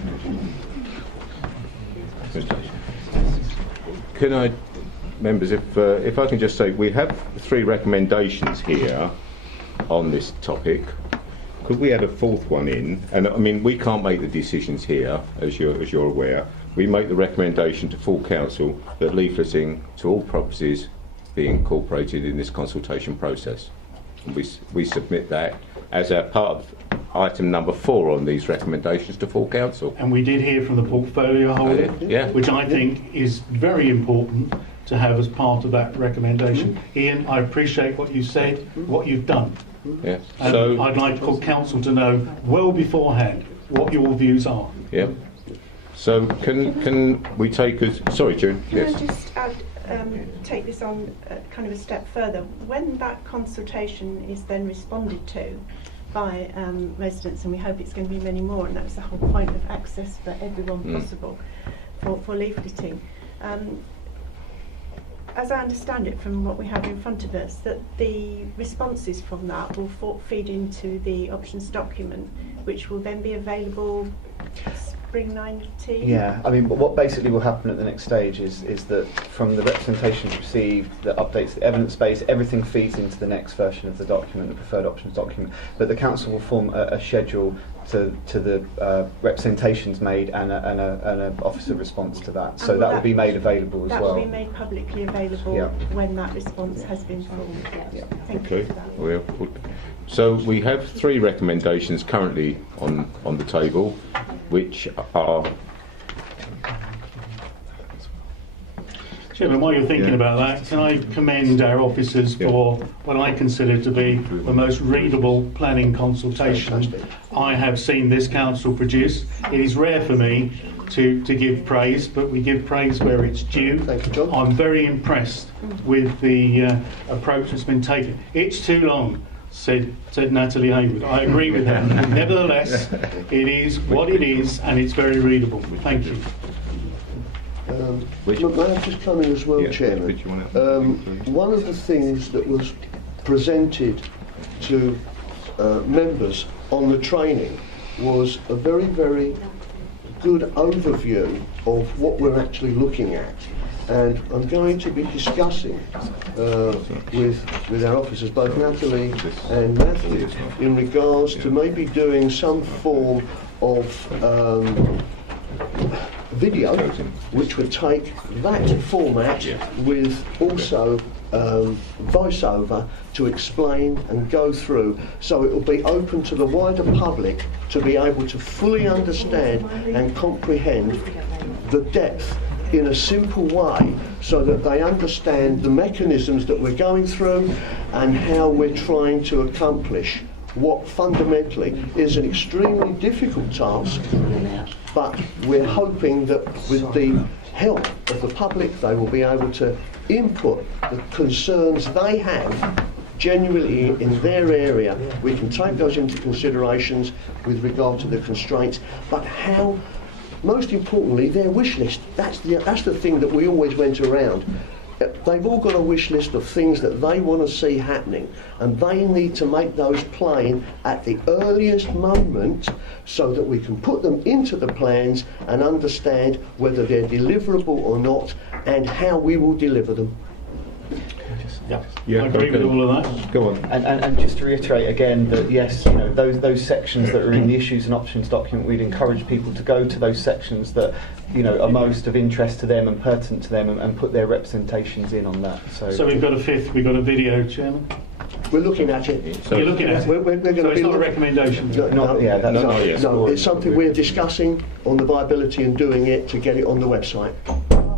Can I, members, if I can just say, we have 3 recommendations here on this topic. Could we add a 4th one in? And I mean, we can't make the decisions here, as you're aware. We make the recommendation to full council that leafleting to all properties be incorporated in this consultation process. We submit that as a part of item number 4 on these recommendations to full council. And we did hear from the portfolio holder, which I think is very important to have as part of that recommendation. Ian, I appreciate what you said, what you've done. Yeah. And So I'd like council to know well beforehand what your views are. Yeah. So can we take as... Sorry, June. Can Yes. I just take this on kind of a step further? When that consultation is then responded to by residents, and we hope it's going to be many more, and that's the whole point of access for everyone possible for leafleting. As I understand it from what we have in front of us, that the responses from that will feed into the options document, which will then be available spring 19? Yeah, I mean, what basically will happen at the next stage is that from the representations received, the updates, the evidence base, everything feeds into the next version of the document, the preferred options document. But the council will form a schedule to the representations made and an officer response to that. So that will be made available as well. That will be made publicly available when that response has been formed. Yeah. Thank you for that. So we have 3 recommendations currently on the table, which are Chairman, while you're thinking about that, can I commend our officers for what I consider to be the most readable planning consultation I have seen this council produce. It is rare for me to give praise, but we give praise where it's due. Thank you, John. I'm very impressed with the approach that's been taken. It's too long, said Natalie Haywood. I agree with her. Nevertheless, it is what it is, and it's very readable. Thank you. Look, may I just come in as well, Chairman? One of the things that was presented to members on the training was a very, very good overview of what we're actually looking at. And I'm going to be discussing with our officers, both Natalie and Matthew, in regards to maybe doing some form of video which would take that format with also voiceover to explain and go through, so it will be open to the wider public to be able to fully understand and comprehend the depth in a simple way, so that they understand the mechanisms that we're going through and how we're trying to accomplish what fundamentally is an extremely difficult task, but we're hoping that with the help of the public they will be able to input the concerns they have genuinely in their area. We can take those into considerations with regard to the constraints, but how, most importantly, their wish list. That's the thing that we always went around. They've all got a wish list of things that they want to see happening, and they need to make those plain at the earliest moment so that we can put them into the plans and understand whether they're deliverable or not and how we will deliver them. I agree with all of that. Go on. And just to reiterate again that yes, those sections that are in the issues and options document, we'd encourage people to go to those sections that are most of interest to them and pertinent to them, and put their representations in on that. So we've got a video, Chairman. We're looking at it. You're looking at it. We're going So to it's be not a recommendation. No, it's something we're discussing on the viability and doing it to get it on the website.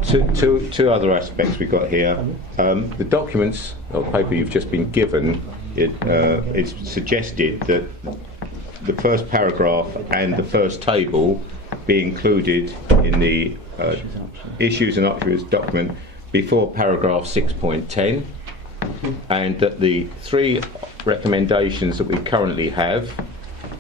Two other aspects we've got here. The documents or paper you've just been given, it's suggested that the first paragraph and the first table be included in the issues and options document before paragraph 6.10, and that the three recommendations that we currently have,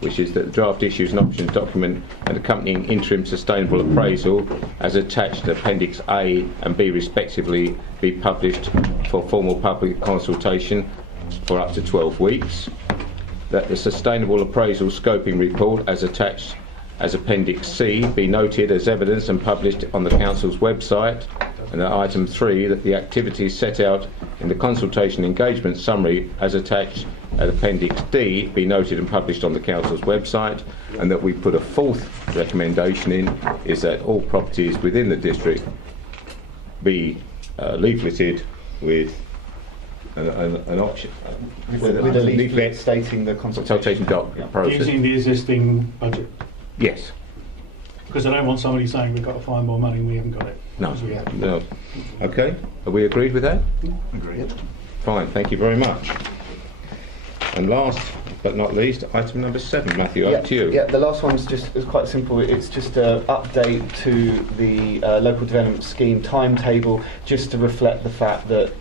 which is that the draft issues and options document and accompanying interim sustainable appraisal as attached to Appendix A and B respectively, be published for formal public consultation for up to 12 weeks. That the sustainable appraisal scoping report as attached as Appendix C be noted as evidence and published on the Council's website. And at item 3, that the activities set out in the consultation engagement summary as attached at Appendix D be noted and published on the Council's website, and that we put a fourth recommendation in, is that all properties within the district be leafleted with an option. With a leaflet stating the consultation process. Using the existing budget. Yes. Because I don't want somebody saying we've got to find more money and we haven't got it. No. Okay. Are we agreed with that? Agreed. Fine. Thank you very much. And last but not least, item number 7. Matthew, over to you. Yeah, the last one's is quite simple. It's just an update to the local development scheme timetable, just to reflect the fact that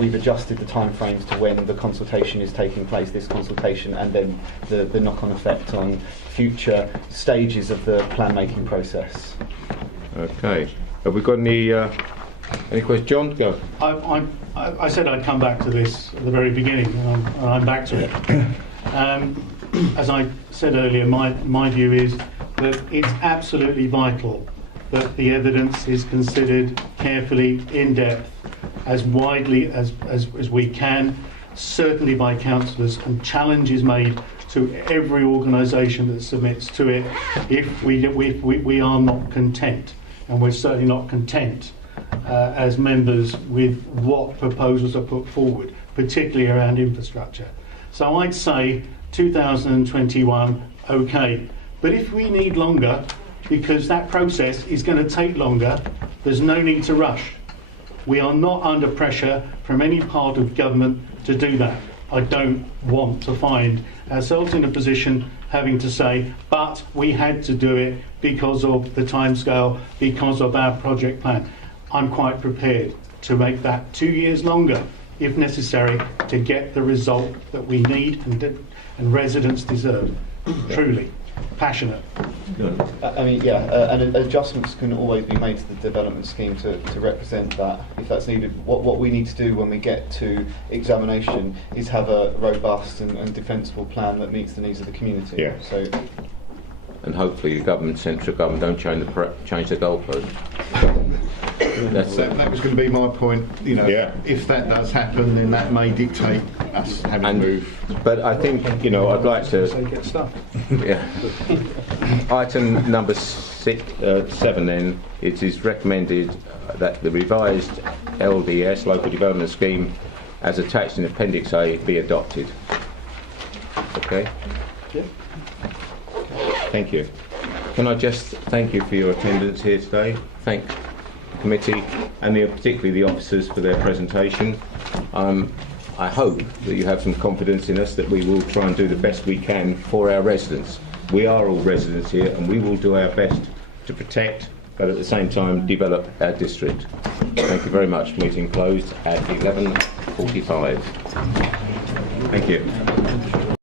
we've adjusted the timeframes to when the consultation is taking place, this consultation, and then the knock-on effect on future stages of the plan-making process. Okay. Have we got any questions? John, go. I said I'd come back to this at the very beginning, and I'm back to it. As I said earlier, my view is that it's absolutely vital that the evidence is considered carefully, in depth, as widely as we can, certainly by councillors, and challenges made to every organisation that submits to it if we are not content, and we're certainly not content as members with what proposals are put forward, particularly around infrastructure. So I'd say 2021, okay. But if we need longer, because that process is going to take longer, there's no need to rush. We are not under pressure from any part of government to do that. I don't want to find ourselves in a position having to say, but we had to do it because of the timescale, because of our project plan. I'm quite prepared to make that 2 years longer, if necessary, to get the result that we need and residents deserve. Truly. Passionate. And adjustments can always be made to the development scheme to represent that if that's needed. What we need to do when we get to examination is have a robust and defensible plan that meets the needs of the community. Yeah. So, and hopefully the government, central government, don't change the goalpost. That was going to be my point. You know, if that does happen, then that may dictate us having to move. But I think, you know, I'd like to. Get stuck. Yeah. Item number 7. Then it is recommended that the revised LDS (Local Development Scheme) as attached in Appendix A be adopted. Okay. Yeah. Thank you. Can I just thank you for your attendance here today? Thank the committee and particularly the officers for their presentation. I hope that you have some confidence in us that we will try and do the best we can for our residents. We are all residents here and we will do our best to protect but at the same time develop our district. Thank you very much. Meeting closed at 11:45. Thank you.